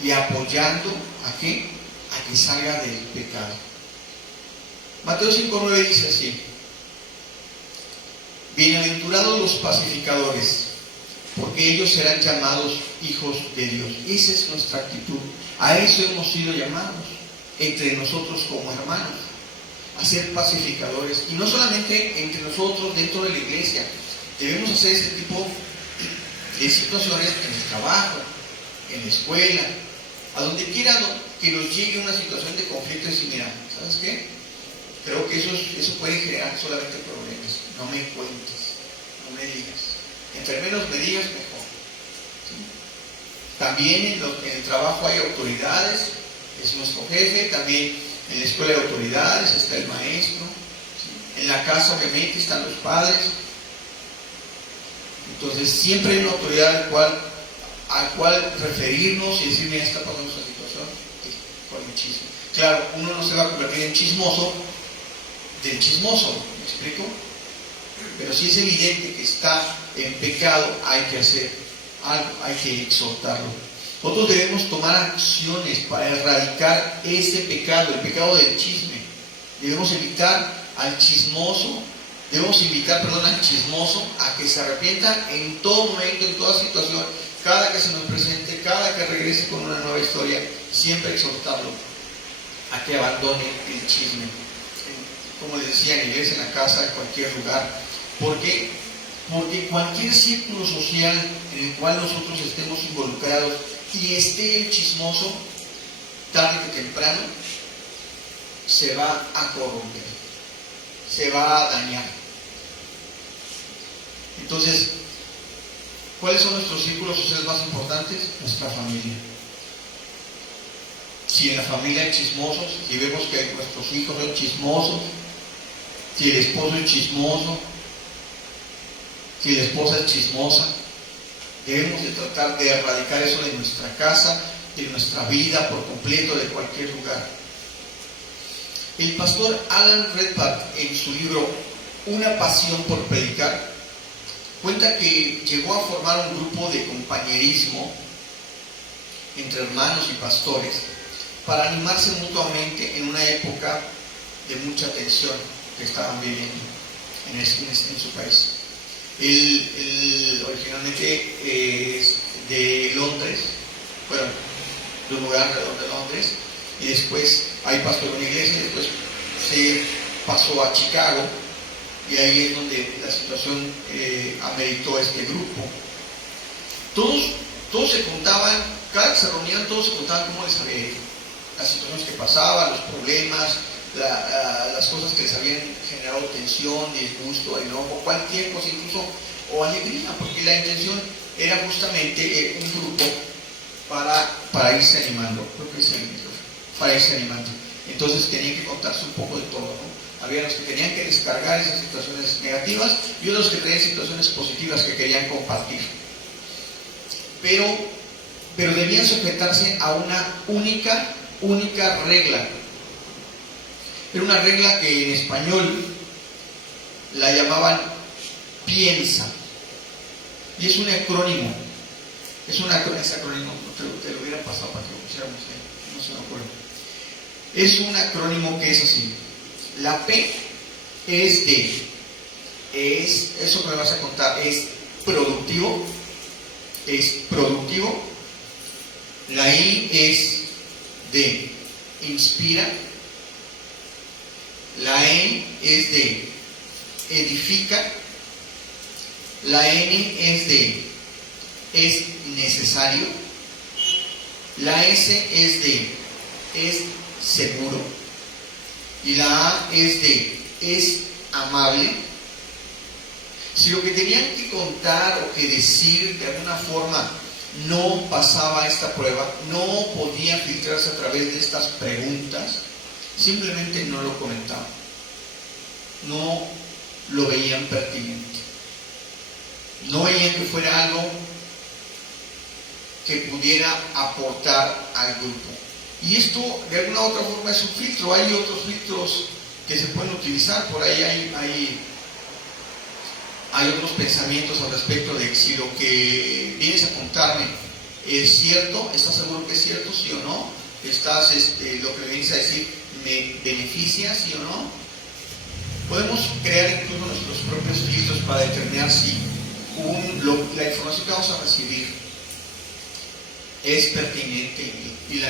y apoyando a qué, a que salga del pecado. Mateo 5:9 dice así: bienaventurados los pacificadores, porque ellos serán llamados hijos de Dios. Esa es nuestra actitud. A eso hemos sido llamados entre nosotros como hermanos. a ser pacificadores. Y no solamente entre nosotros, dentro de la iglesia. Debemos hacer ese tipo de situaciones en el trabajo, en la escuela, a donde quiera que nos llegue una situación de conflicto y decir, mira, ¿sabes qué? Creo que eso puede generar solamente problemas. No me cuentes, no me digas. Entre menos me digas, mejor. ¿Sí? También en el trabajo hay autoridades, es nuestro jefe. También en la escuela hay autoridades, está el maestro. ¿Sí? En la casa obviamente están los padres. Entonces siempre hay una autoridad al cual referirnos y decir, mira, está pasando esta situación con el chisme. Claro, uno no se va a convertir en chismoso del chismoso, ¿me explico? Pero si es evidente que está en pecado, hay que hacer algo, hay que exhortarlo. Nosotros debemos tomar acciones para erradicar ese pecado, el pecado del chisme. Debemos invitar al chismoso a que se arrepienta en todo momento, en toda situación, cada que se nos presente, cada que regrese con una nueva historia, siempre exhortarlo a que abandone el chisme. Como les decía, en la iglesia, en la casa, en cualquier lugar. ¿Por qué? Porque cualquier círculo social en el cual nosotros estemos involucrados y esté el chismoso, tarde que temprano, se va a corromper, se va a dañar. Entonces, ¿cuáles son nuestros círculos sociales más importantes? Nuestra familia. Si en la familia hay chismosos, si vemos que nuestros hijos son chismosos, si el esposo es chismoso, si la esposa es chismosa, debemos de tratar de erradicar eso de nuestra casa, de nuestra vida por completo, de cualquier lugar. El pastor Alan Redpath, en su libro Una pasión por predicar, cuenta que llegó a formar un grupo de compañerismo entre hermanos y pastores para animarse mutuamente en una época de mucha tensión que estaban viviendo en su país. Él originalmente es de Londres, bueno, de un lugar alrededor de Londres, y después ahí pasó en una iglesia, y después se pasó a Chicago, y ahí es donde la situación ameritó este grupo. Todos se contaban, cada que se reunían, todos se contaban cómo les había ido, las situaciones que pasaban, los problemas, las cosas que les habían generado tensión, disgusto, enojo, cualquier cosa, incluso, o alegría, porque la intención era justamente un grupo para irse animando, para irse animando. Entonces tenían que contarse un poco de todo, ¿no? Había los que tenían que descargar esas situaciones negativas y otros que tenían situaciones positivas que querían compartir. Pero debían sujetarse a una única regla. Era una regla que en español la llamaban piensa. Y es un acrónimo. Ese acrónimo, te lo hubiera pasado para que lo pusiéramos ahí, no se me acuerdo. Es un acrónimo que es así. La P eso que me vas a contar, es productivo. La I es de inspira. La E es de edifica. La N es necesario. La S es seguro. Y la A es amable. Si lo que tenían que contar o que decir de alguna forma no pasaba esta prueba, no podía filtrarse a través de estas preguntas, simplemente no lo comentaban, no lo veían pertinente, no veían que fuera algo que pudiera aportar al grupo. Y esto de alguna u otra forma es un filtro. Hay otros filtros que se pueden utilizar. Por ahí hay otros pensamientos al respecto de si lo que vienes a contarme es cierto, ¿estás seguro que es cierto, sí o no? Lo que me vienes a decir me beneficia, sí o no? Podemos crear incluso nuestros propios filtros para determinar si la información que vamos a recibir es pertinente y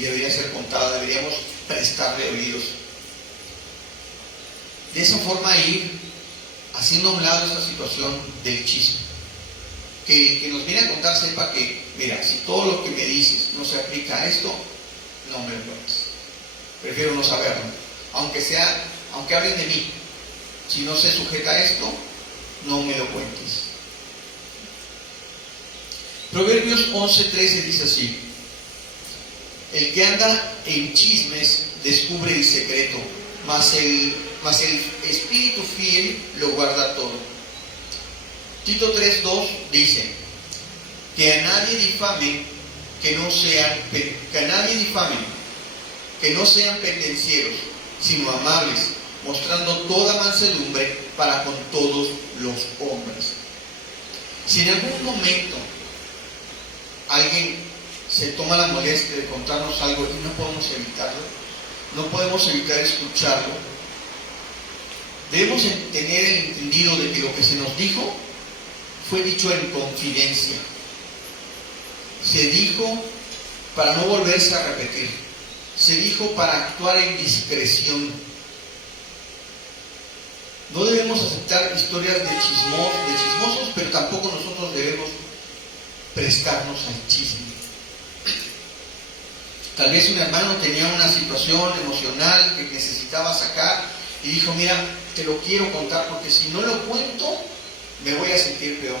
debería ser contada, deberíamos prestarle oídos. de esa forma ir haciendo a un lado esta situación del chisme. Que nos viene a contar sepa que, mira, si todo lo que me dices no se aplica a esto, no me lo cuentes. Prefiero no saberlo. Aunque hablen de mí, si no se sujeta a esto, no me lo cuentes. Proverbios 11:13 dice así: el que anda en chismes descubre el secreto, mas el espíritu fiel lo guarda todo. Tito 3:2 dice: que a nadie difamen, que no sean pendencieros, sino amables, mostrando toda mansedumbre para con todos los hombres. Si en algún momento alguien se toma la molestia de contarnos algo y no podemos evitarlo, no podemos evitar escucharlo, debemos tener el entendido de que lo que se nos dijo fue dicho en confidencia. Se dijo para no volverse a repetir. Se dijo para actuar en discreción. No debemos aceptar historias de chismosos, pero tampoco nosotros debemos prestarnos al chisme. Tal vez un hermano tenía una situación emocional que necesitaba sacar y dijo: mira, te lo quiero contar porque si no lo cuento me voy a sentir peor.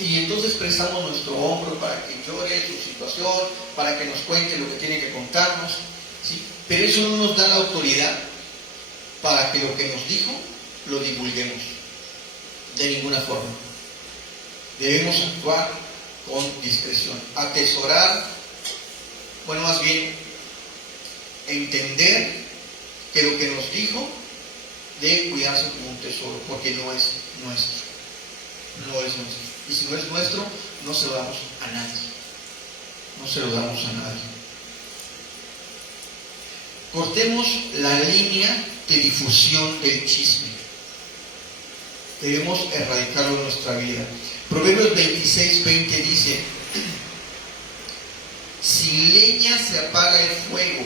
Y entonces prestamos nuestro hombro para que llore su situación, para que nos cuente lo que tiene que contarnos, ¿sí? Pero eso no nos da la autoridad para que lo que nos dijo lo divulguemos de ninguna forma. Debemos actuar con discreción, más bien entender que lo que nos dijo debe cuidarse como un tesoro, porque no es nuestro. Y si no es nuestro, no se lo damos a nadie. Cortemos la línea de difusión del chisme. Debemos erradicarlo en nuestra vida. Proverbios 26:20 dice: sin leña se apaga el fuego,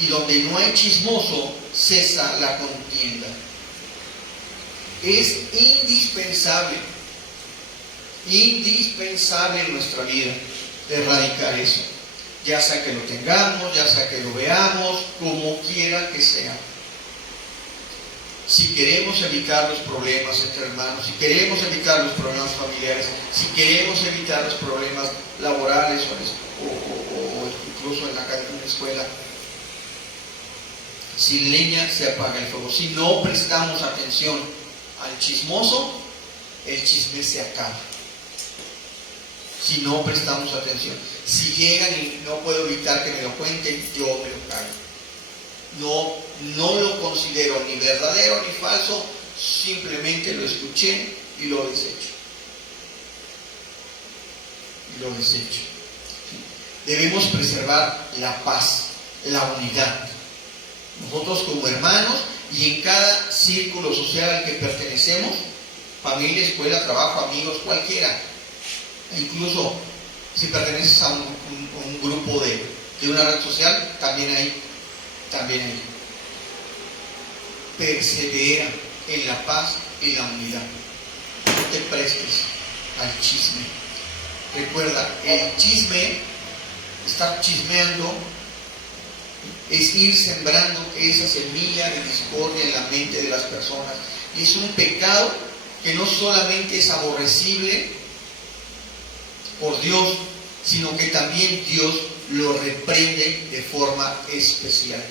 y donde no hay chismoso cesa la contienda. Es indispensable en nuestra vida erradicar eso, ya sea que lo tengamos, ya sea que lo veamos, como quiera que sea. Si queremos evitar los problemas entre hermanos, si queremos evitar los problemas familiares, si queremos evitar los problemas laborales o incluso en la escuela, sin leña se apaga el fuego. Si no prestamos atención al chismoso, el chisme se acaba. Si no prestamos atención, si llegan y no puedo evitar que me lo cuenten, yo me lo callo. No lo considero ni verdadero ni falso, simplemente lo escuché y lo desecho. Debemos preservar la paz, la unidad. Nosotros como hermanos y en cada círculo social al que pertenecemos, familia, escuela, trabajo, amigos, cualquiera, incluso si perteneces a un grupo de una red social, también hay. Persevera en la paz y la unidad. No te prestes al chisme. Recuerda, el chisme, estar chismeando, es ir sembrando esa semilla de discordia en la mente de las personas. Y es un pecado que no solamente es aborrecible por Dios, sino que también Dios lo reprende de forma especial.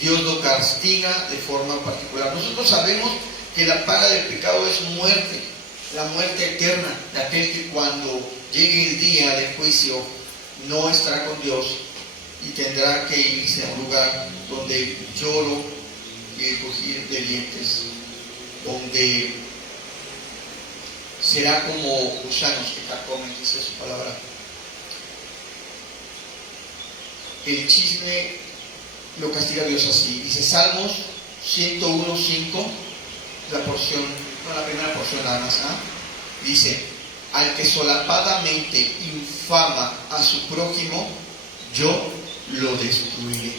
Dios lo castiga de forma particular. Nosotros sabemos que la paga del pecado es muerte, la muerte eterna de aquel que cuando llegue el día del juicio no estará con Dios y tendrá que irse a un lugar donde lloro y crujir de dientes, donde será como gusanos que carcomen, dice su palabra. El chisme lo castiga Dios así. Dice Salmos 101:5, la primera porción nada más, dice: al que solapadamente infama a su prójimo, yo lo destruiré.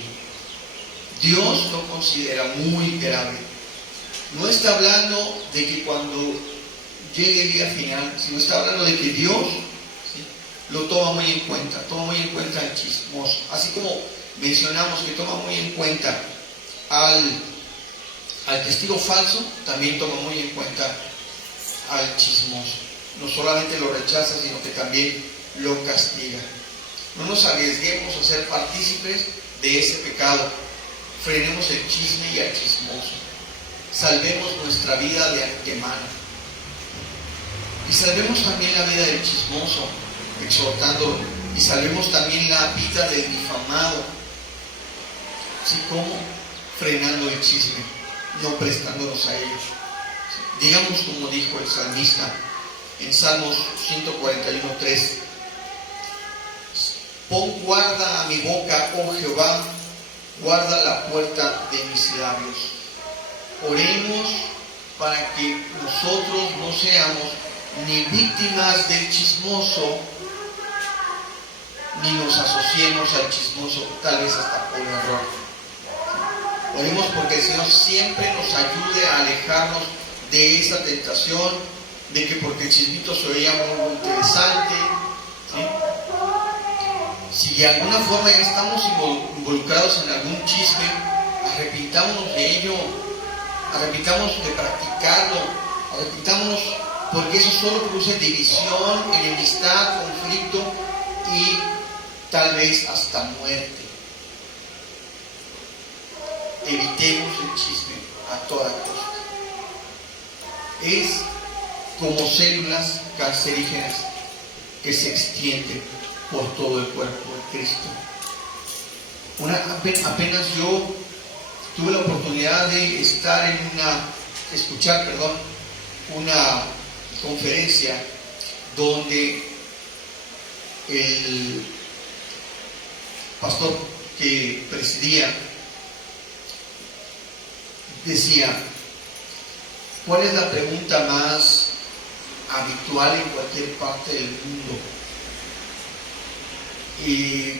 Dios lo considera muy grave no está hablando de que cuando llegue el día final, sino está hablando de que Dios, ¿sí?, lo toma muy en cuenta al chismoso. Así como mencionamos que toma muy en cuenta al testigo falso, también toma muy en cuenta al chismoso. No solamente lo rechaza, sino que también lo castiga. No nos arriesguemos a ser partícipes de ese pecado. Frenemos el chisme y al chismoso. Salvemos nuestra vida de antemano. Y salvemos también la vida del chismoso, exhortándolo. Y salvemos también la vida del difamado. ¿Sí? ¿Cómo? Frenando el chisme, no prestándonos a ellos. Digamos como dijo el salmista en Salmos 141:3: pon guarda a mi boca, oh Jehová, guarda la puerta de mis labios. Oremos para que nosotros no seamos ni víctimas del chismoso, ni nos asociemos al chismoso, tal vez hasta por error. Oremos porque el Señor siempre nos ayude a alejarnos de esa tentación, de que porque el chismito se oía muy interesante, ¿sí?, si de alguna forma ya estamos involucrados en algún chisme, arrepentámonos de ello, arrepentámonos de practicarlo, arrepentámonos, porque eso solo produce división, enemistad, conflicto y tal vez hasta muerte. Evitemos el chisme a toda costa. Es como células cancerígenas que se extienden por todo el cuerpo de Cristo. Apenas yo tuve la oportunidad de escuchar una conferencia donde el pastor que presidía decía: ¿cuál es la pregunta más habitual en cualquier parte del mundo? Y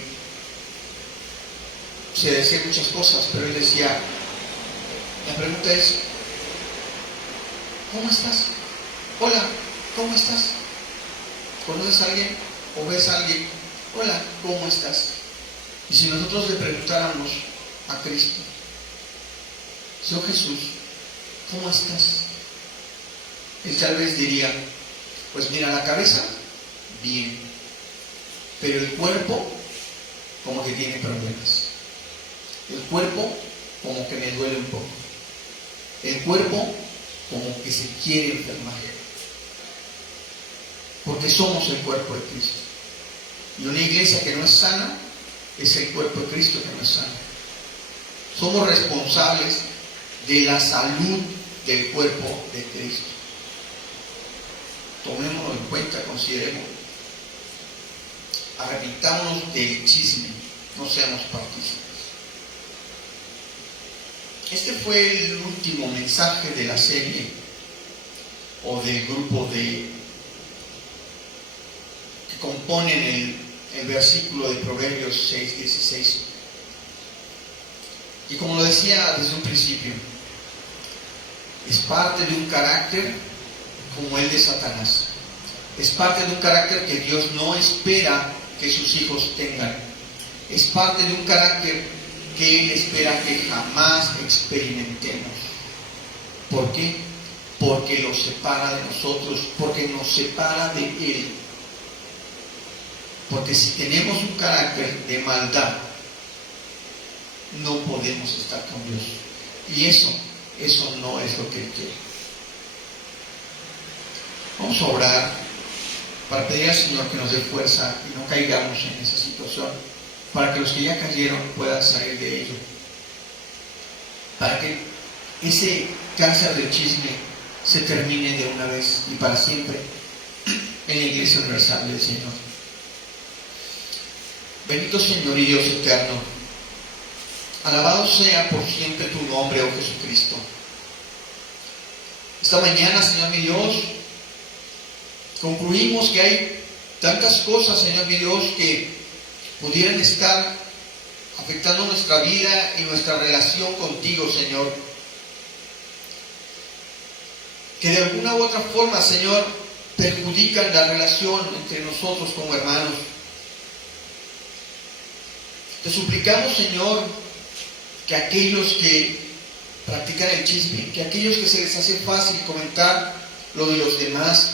se decían muchas cosas, pero él decía, la pregunta es: ¿cómo estás? Hola, ¿cómo estás? ¿Conoces a alguien o ves a alguien? Hola, ¿cómo estás? Y si nosotros le preguntáramos a Cristo: Señor Jesús, ¿cómo estás? Él tal vez diría: pues mira, la cabeza, bien, pero el cuerpo como que tiene problemas. El cuerpo como que me duele un poco. El cuerpo como que se quiere enfermar. Porque somos el cuerpo de Cristo. Y una iglesia que no es sana es el cuerpo de Cristo que no es sano. Somos responsables de la salud del cuerpo de Cristo. Tomémoslo en cuenta, consideremos. Arrepentámonos del chisme, no seamos partícipes. Este fue el último mensaje de la serie o del grupo que componen el versículo de Proverbios 6:16. Y como lo decía desde un principio, es parte de un carácter como el de Satanás. Es parte de un carácter que Dios no espera que sus hijos tengan. Es parte de un carácter que Él espera que jamás experimentemos. ¿Por qué? Porque lo separa de nosotros, porque nos separa de Él. Porque si tenemos un carácter de maldad, no podemos estar con Dios. Y eso no es lo que Él quiere. Vamos a orar para pedir al Señor que nos dé fuerza y no caigamos en esa situación, para que los que ya cayeron puedan salir de ello, para que ese cáncer del chisme se termine de una vez y para siempre en la Iglesia Universal del Señor. Bendito Señor y Dios eterno, alabado sea por siempre tu nombre, oh Jesucristo. Esta mañana, Señor mi Dios, concluimos que hay tantas cosas, Señor mi Dios, que pudieran estar afectando nuestra vida y nuestra relación contigo, Señor. que de alguna u otra forma, Señor, perjudican la relación entre nosotros como hermanos. Te suplicamos, Señor, que aquellos que practican el chisme, que aquellos que se les hace fácil comentar lo de los demás,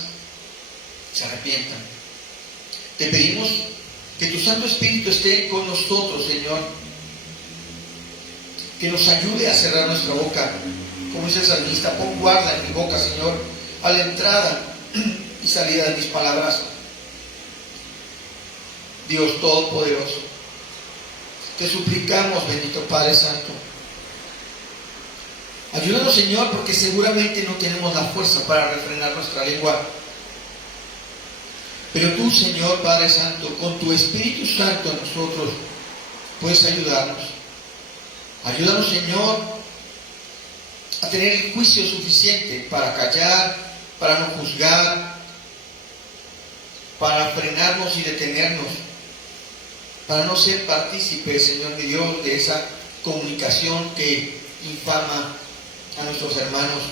se arrepientan. Te pedimos que tu Santo Espíritu esté con nosotros, Señor, que nos ayude a cerrar nuestra boca. Como dice el salmista, pon guarda en mi boca, Señor, a la entrada y salida de mis palabras. Dios Todopoderoso, te suplicamos, bendito Padre Santo, ayúdanos, Señor, porque seguramente no tenemos la fuerza para refrenar nuestra lengua. Pero tú, Señor Padre Santo, con tu Espíritu Santo en nosotros, puedes ayudarnos. Ayúdanos, Señor, a tener el juicio suficiente para callar, para no juzgar, para frenarnos y detenernos, para no ser partícipes, Señor mi Dios, de esa comunicación que infama a nuestros hermanos.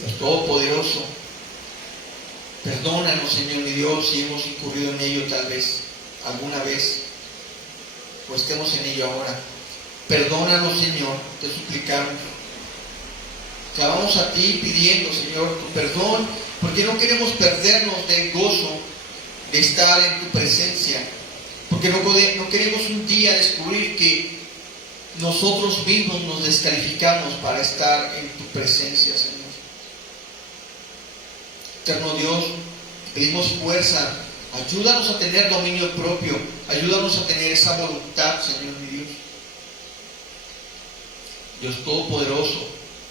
Dios Todopoderoso, perdónanos, Señor mi Dios, si hemos incurrido en ello tal vez, alguna vez, o estemos en ello ahora. Perdónanos, Señor, te suplicamos. Clamamos a ti pidiendo, Señor, tu perdón, porque no queremos perdernos del gozo de estar en tu presencia, porque no queremos un día descubrir que nosotros mismos nos descalificamos para estar en tu presencia, Señor. Eterno Dios, pedimos fuerza, ayúdanos a tener dominio propio, ayúdanos a tener esa voluntad, Señor mi Dios. Dios Todopoderoso,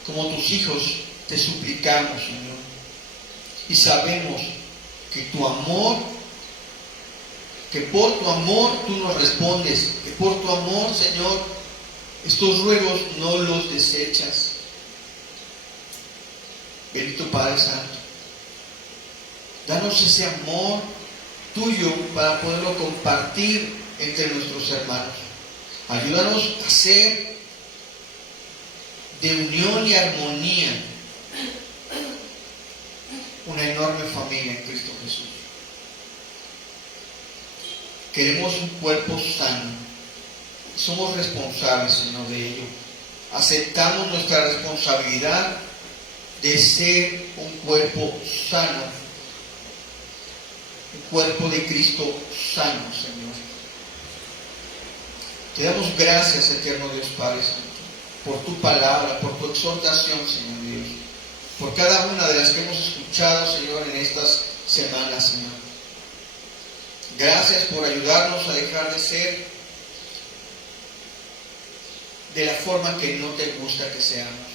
como tus hijos, te suplicamos, Señor, y sabemos que tu amor, que por tu amor tú nos respondes, que por tu amor, Señor, estos ruegos no los desechas. Bendito Padre Santo, danos ese amor tuyo para poderlo compartir entre nuestros hermanos. Ayúdanos a ser de unión y armonía una enorme familia en Cristo Jesús. Queremos un cuerpo sano. Somos responsables, Señor, de ello. Aceptamos nuestra responsabilidad de ser un cuerpo sano, un cuerpo de Cristo sano, Señor. Te damos gracias, eterno Dios Padre Santo, por tu palabra, por tu exhortación, Señor Dios, por cada una de las que hemos escuchado, Señor, en estas semanas, Señor. Gracias por ayudarnos a dejar de ser de la forma que no te gusta que seamos.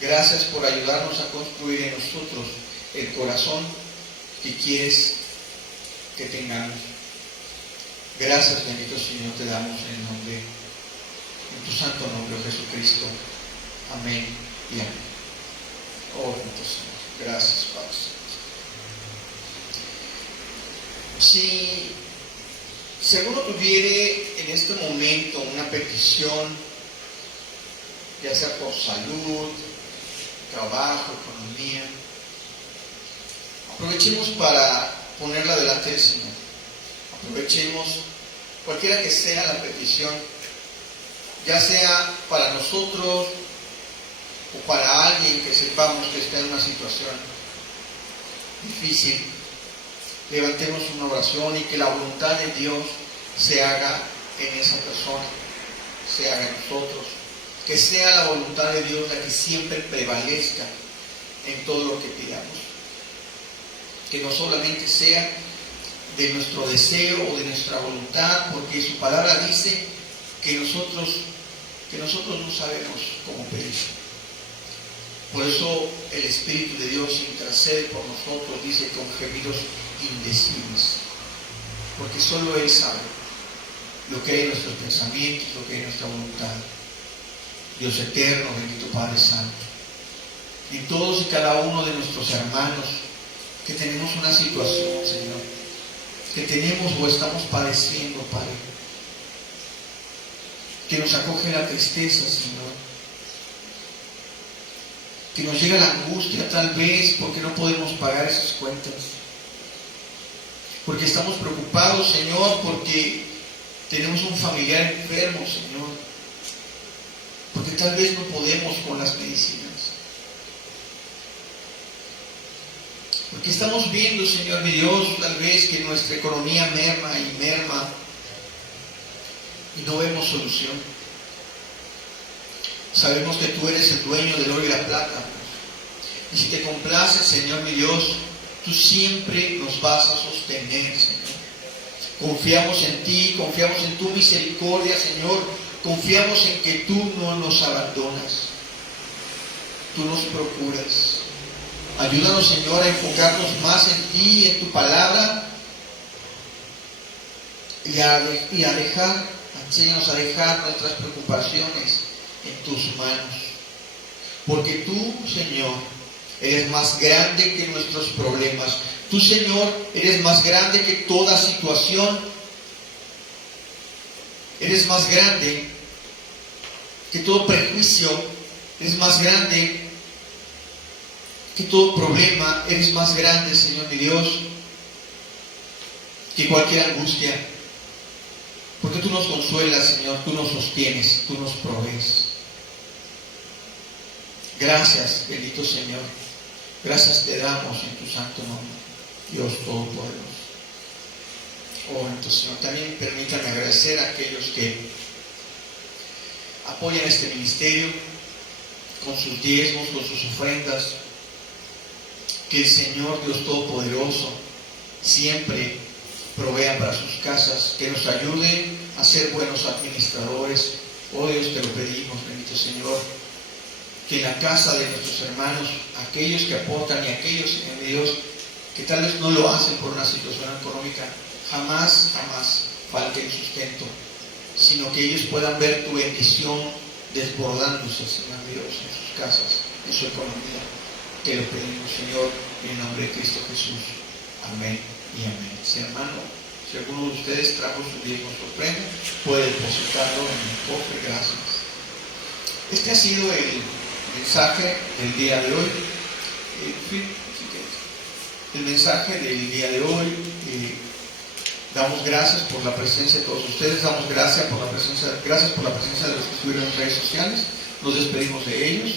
Gracias por ayudarnos a construir en nosotros el corazón que quieres que tengamos. Gracias, bendito Señor, te damos en tu santo nombre, Jesucristo. Amén y amén. Oh, bendito Señor. Gracias, Padre. Si alguno tuviere en este momento una petición, ya sea por salud, trabajo, economía, aprovechemos para ponerla delante del Señor. Aprovechemos cualquiera que sea la petición, ya sea para nosotros o para alguien que sepamos que está en una situación difícil. Levantemos una oración y que la voluntad de Dios se haga en esa persona, se haga en nosotros. Que sea la voluntad de Dios la que siempre prevalezca en todo lo que pidamos. Que no solamente sea de nuestro deseo o de nuestra voluntad, porque su palabra dice que nosotros no sabemos cómo pedir. Por eso el Espíritu de Dios intercede por nosotros, dice, con gemidos indecibles, porque solo Él sabe lo que hay en nuestros pensamientos, lo que hay en nuestra voluntad. Dios eterno, bendito Padre Santo, y todos y cada uno de nuestros hermanos que tenemos una situación, Señor, que tenemos o estamos padeciendo, Padre, que nos acoge la tristeza, Señor, que nos llega la angustia tal vez porque no podemos pagar esas cuentas, porque estamos preocupados, Señor, porque tenemos un familiar enfermo, Señor, porque tal vez no podemos con las medicinas, porque estamos viendo, Señor mi Dios, tal vez que nuestra economía merma y merma y no vemos solución. Sabemos que tú eres el dueño del oro y la plata, y si te complaces, Señor mi Dios, tú siempre nos vas a sostener, Señor. Confiamos en ti, confiamos en tu misericordia, Señor. Confiamos en que tú no nos abandonas. Tú nos procuras. Ayúdanos, Señor, a enfocarnos más en ti, en tu palabra. Enséñanos a dejar nuestras preocupaciones en tus manos. Porque tú, Señor, eres más grande que nuestros problemas. Tú, Señor, eres más grande que toda situación. Eres más grande que todo prejuicio. Eres más grande que todo problema. Eres más grande, Señor mi Dios, que cualquier angustia. Porque tú nos consuelas, Señor. Tú nos sostienes. Tú nos provees. Gracias, bendito Señor. Gracias te damos en tu santo nombre, Dios Todopoderoso. Oh, entonces, Señor, también permítanme agradecer a aquellos que apoyan este ministerio con sus diezmos, con sus ofrendas. Que el Señor Dios Todopoderoso siempre provea para sus casas, que nos ayude a ser buenos administradores. Oh Dios, te lo pedimos, bendito Señor, que en la casa de nuestros hermanos, aquellos que aportan y aquellos, Señor Dios, que tal vez no lo hacen por una situación económica, jamás falte el sustento, sino que ellos puedan ver tu bendición desbordándose, Señor Dios, en sus casas, en su economía. Te lo pedimos, Señor, en el nombre de Cristo Jesús. Amén y amén. Si hermano, si alguno de ustedes trajo su diezmo o su ofrenda, puede depositarlo en el cofre. Gracias. Este ha sido el mensaje del día de hoy. El mensaje del día de hoy. Damos gracias por la presencia de todos ustedes. Damos gracias por la presencia de los que estuvieron en redes sociales. Nos despedimos de ellos.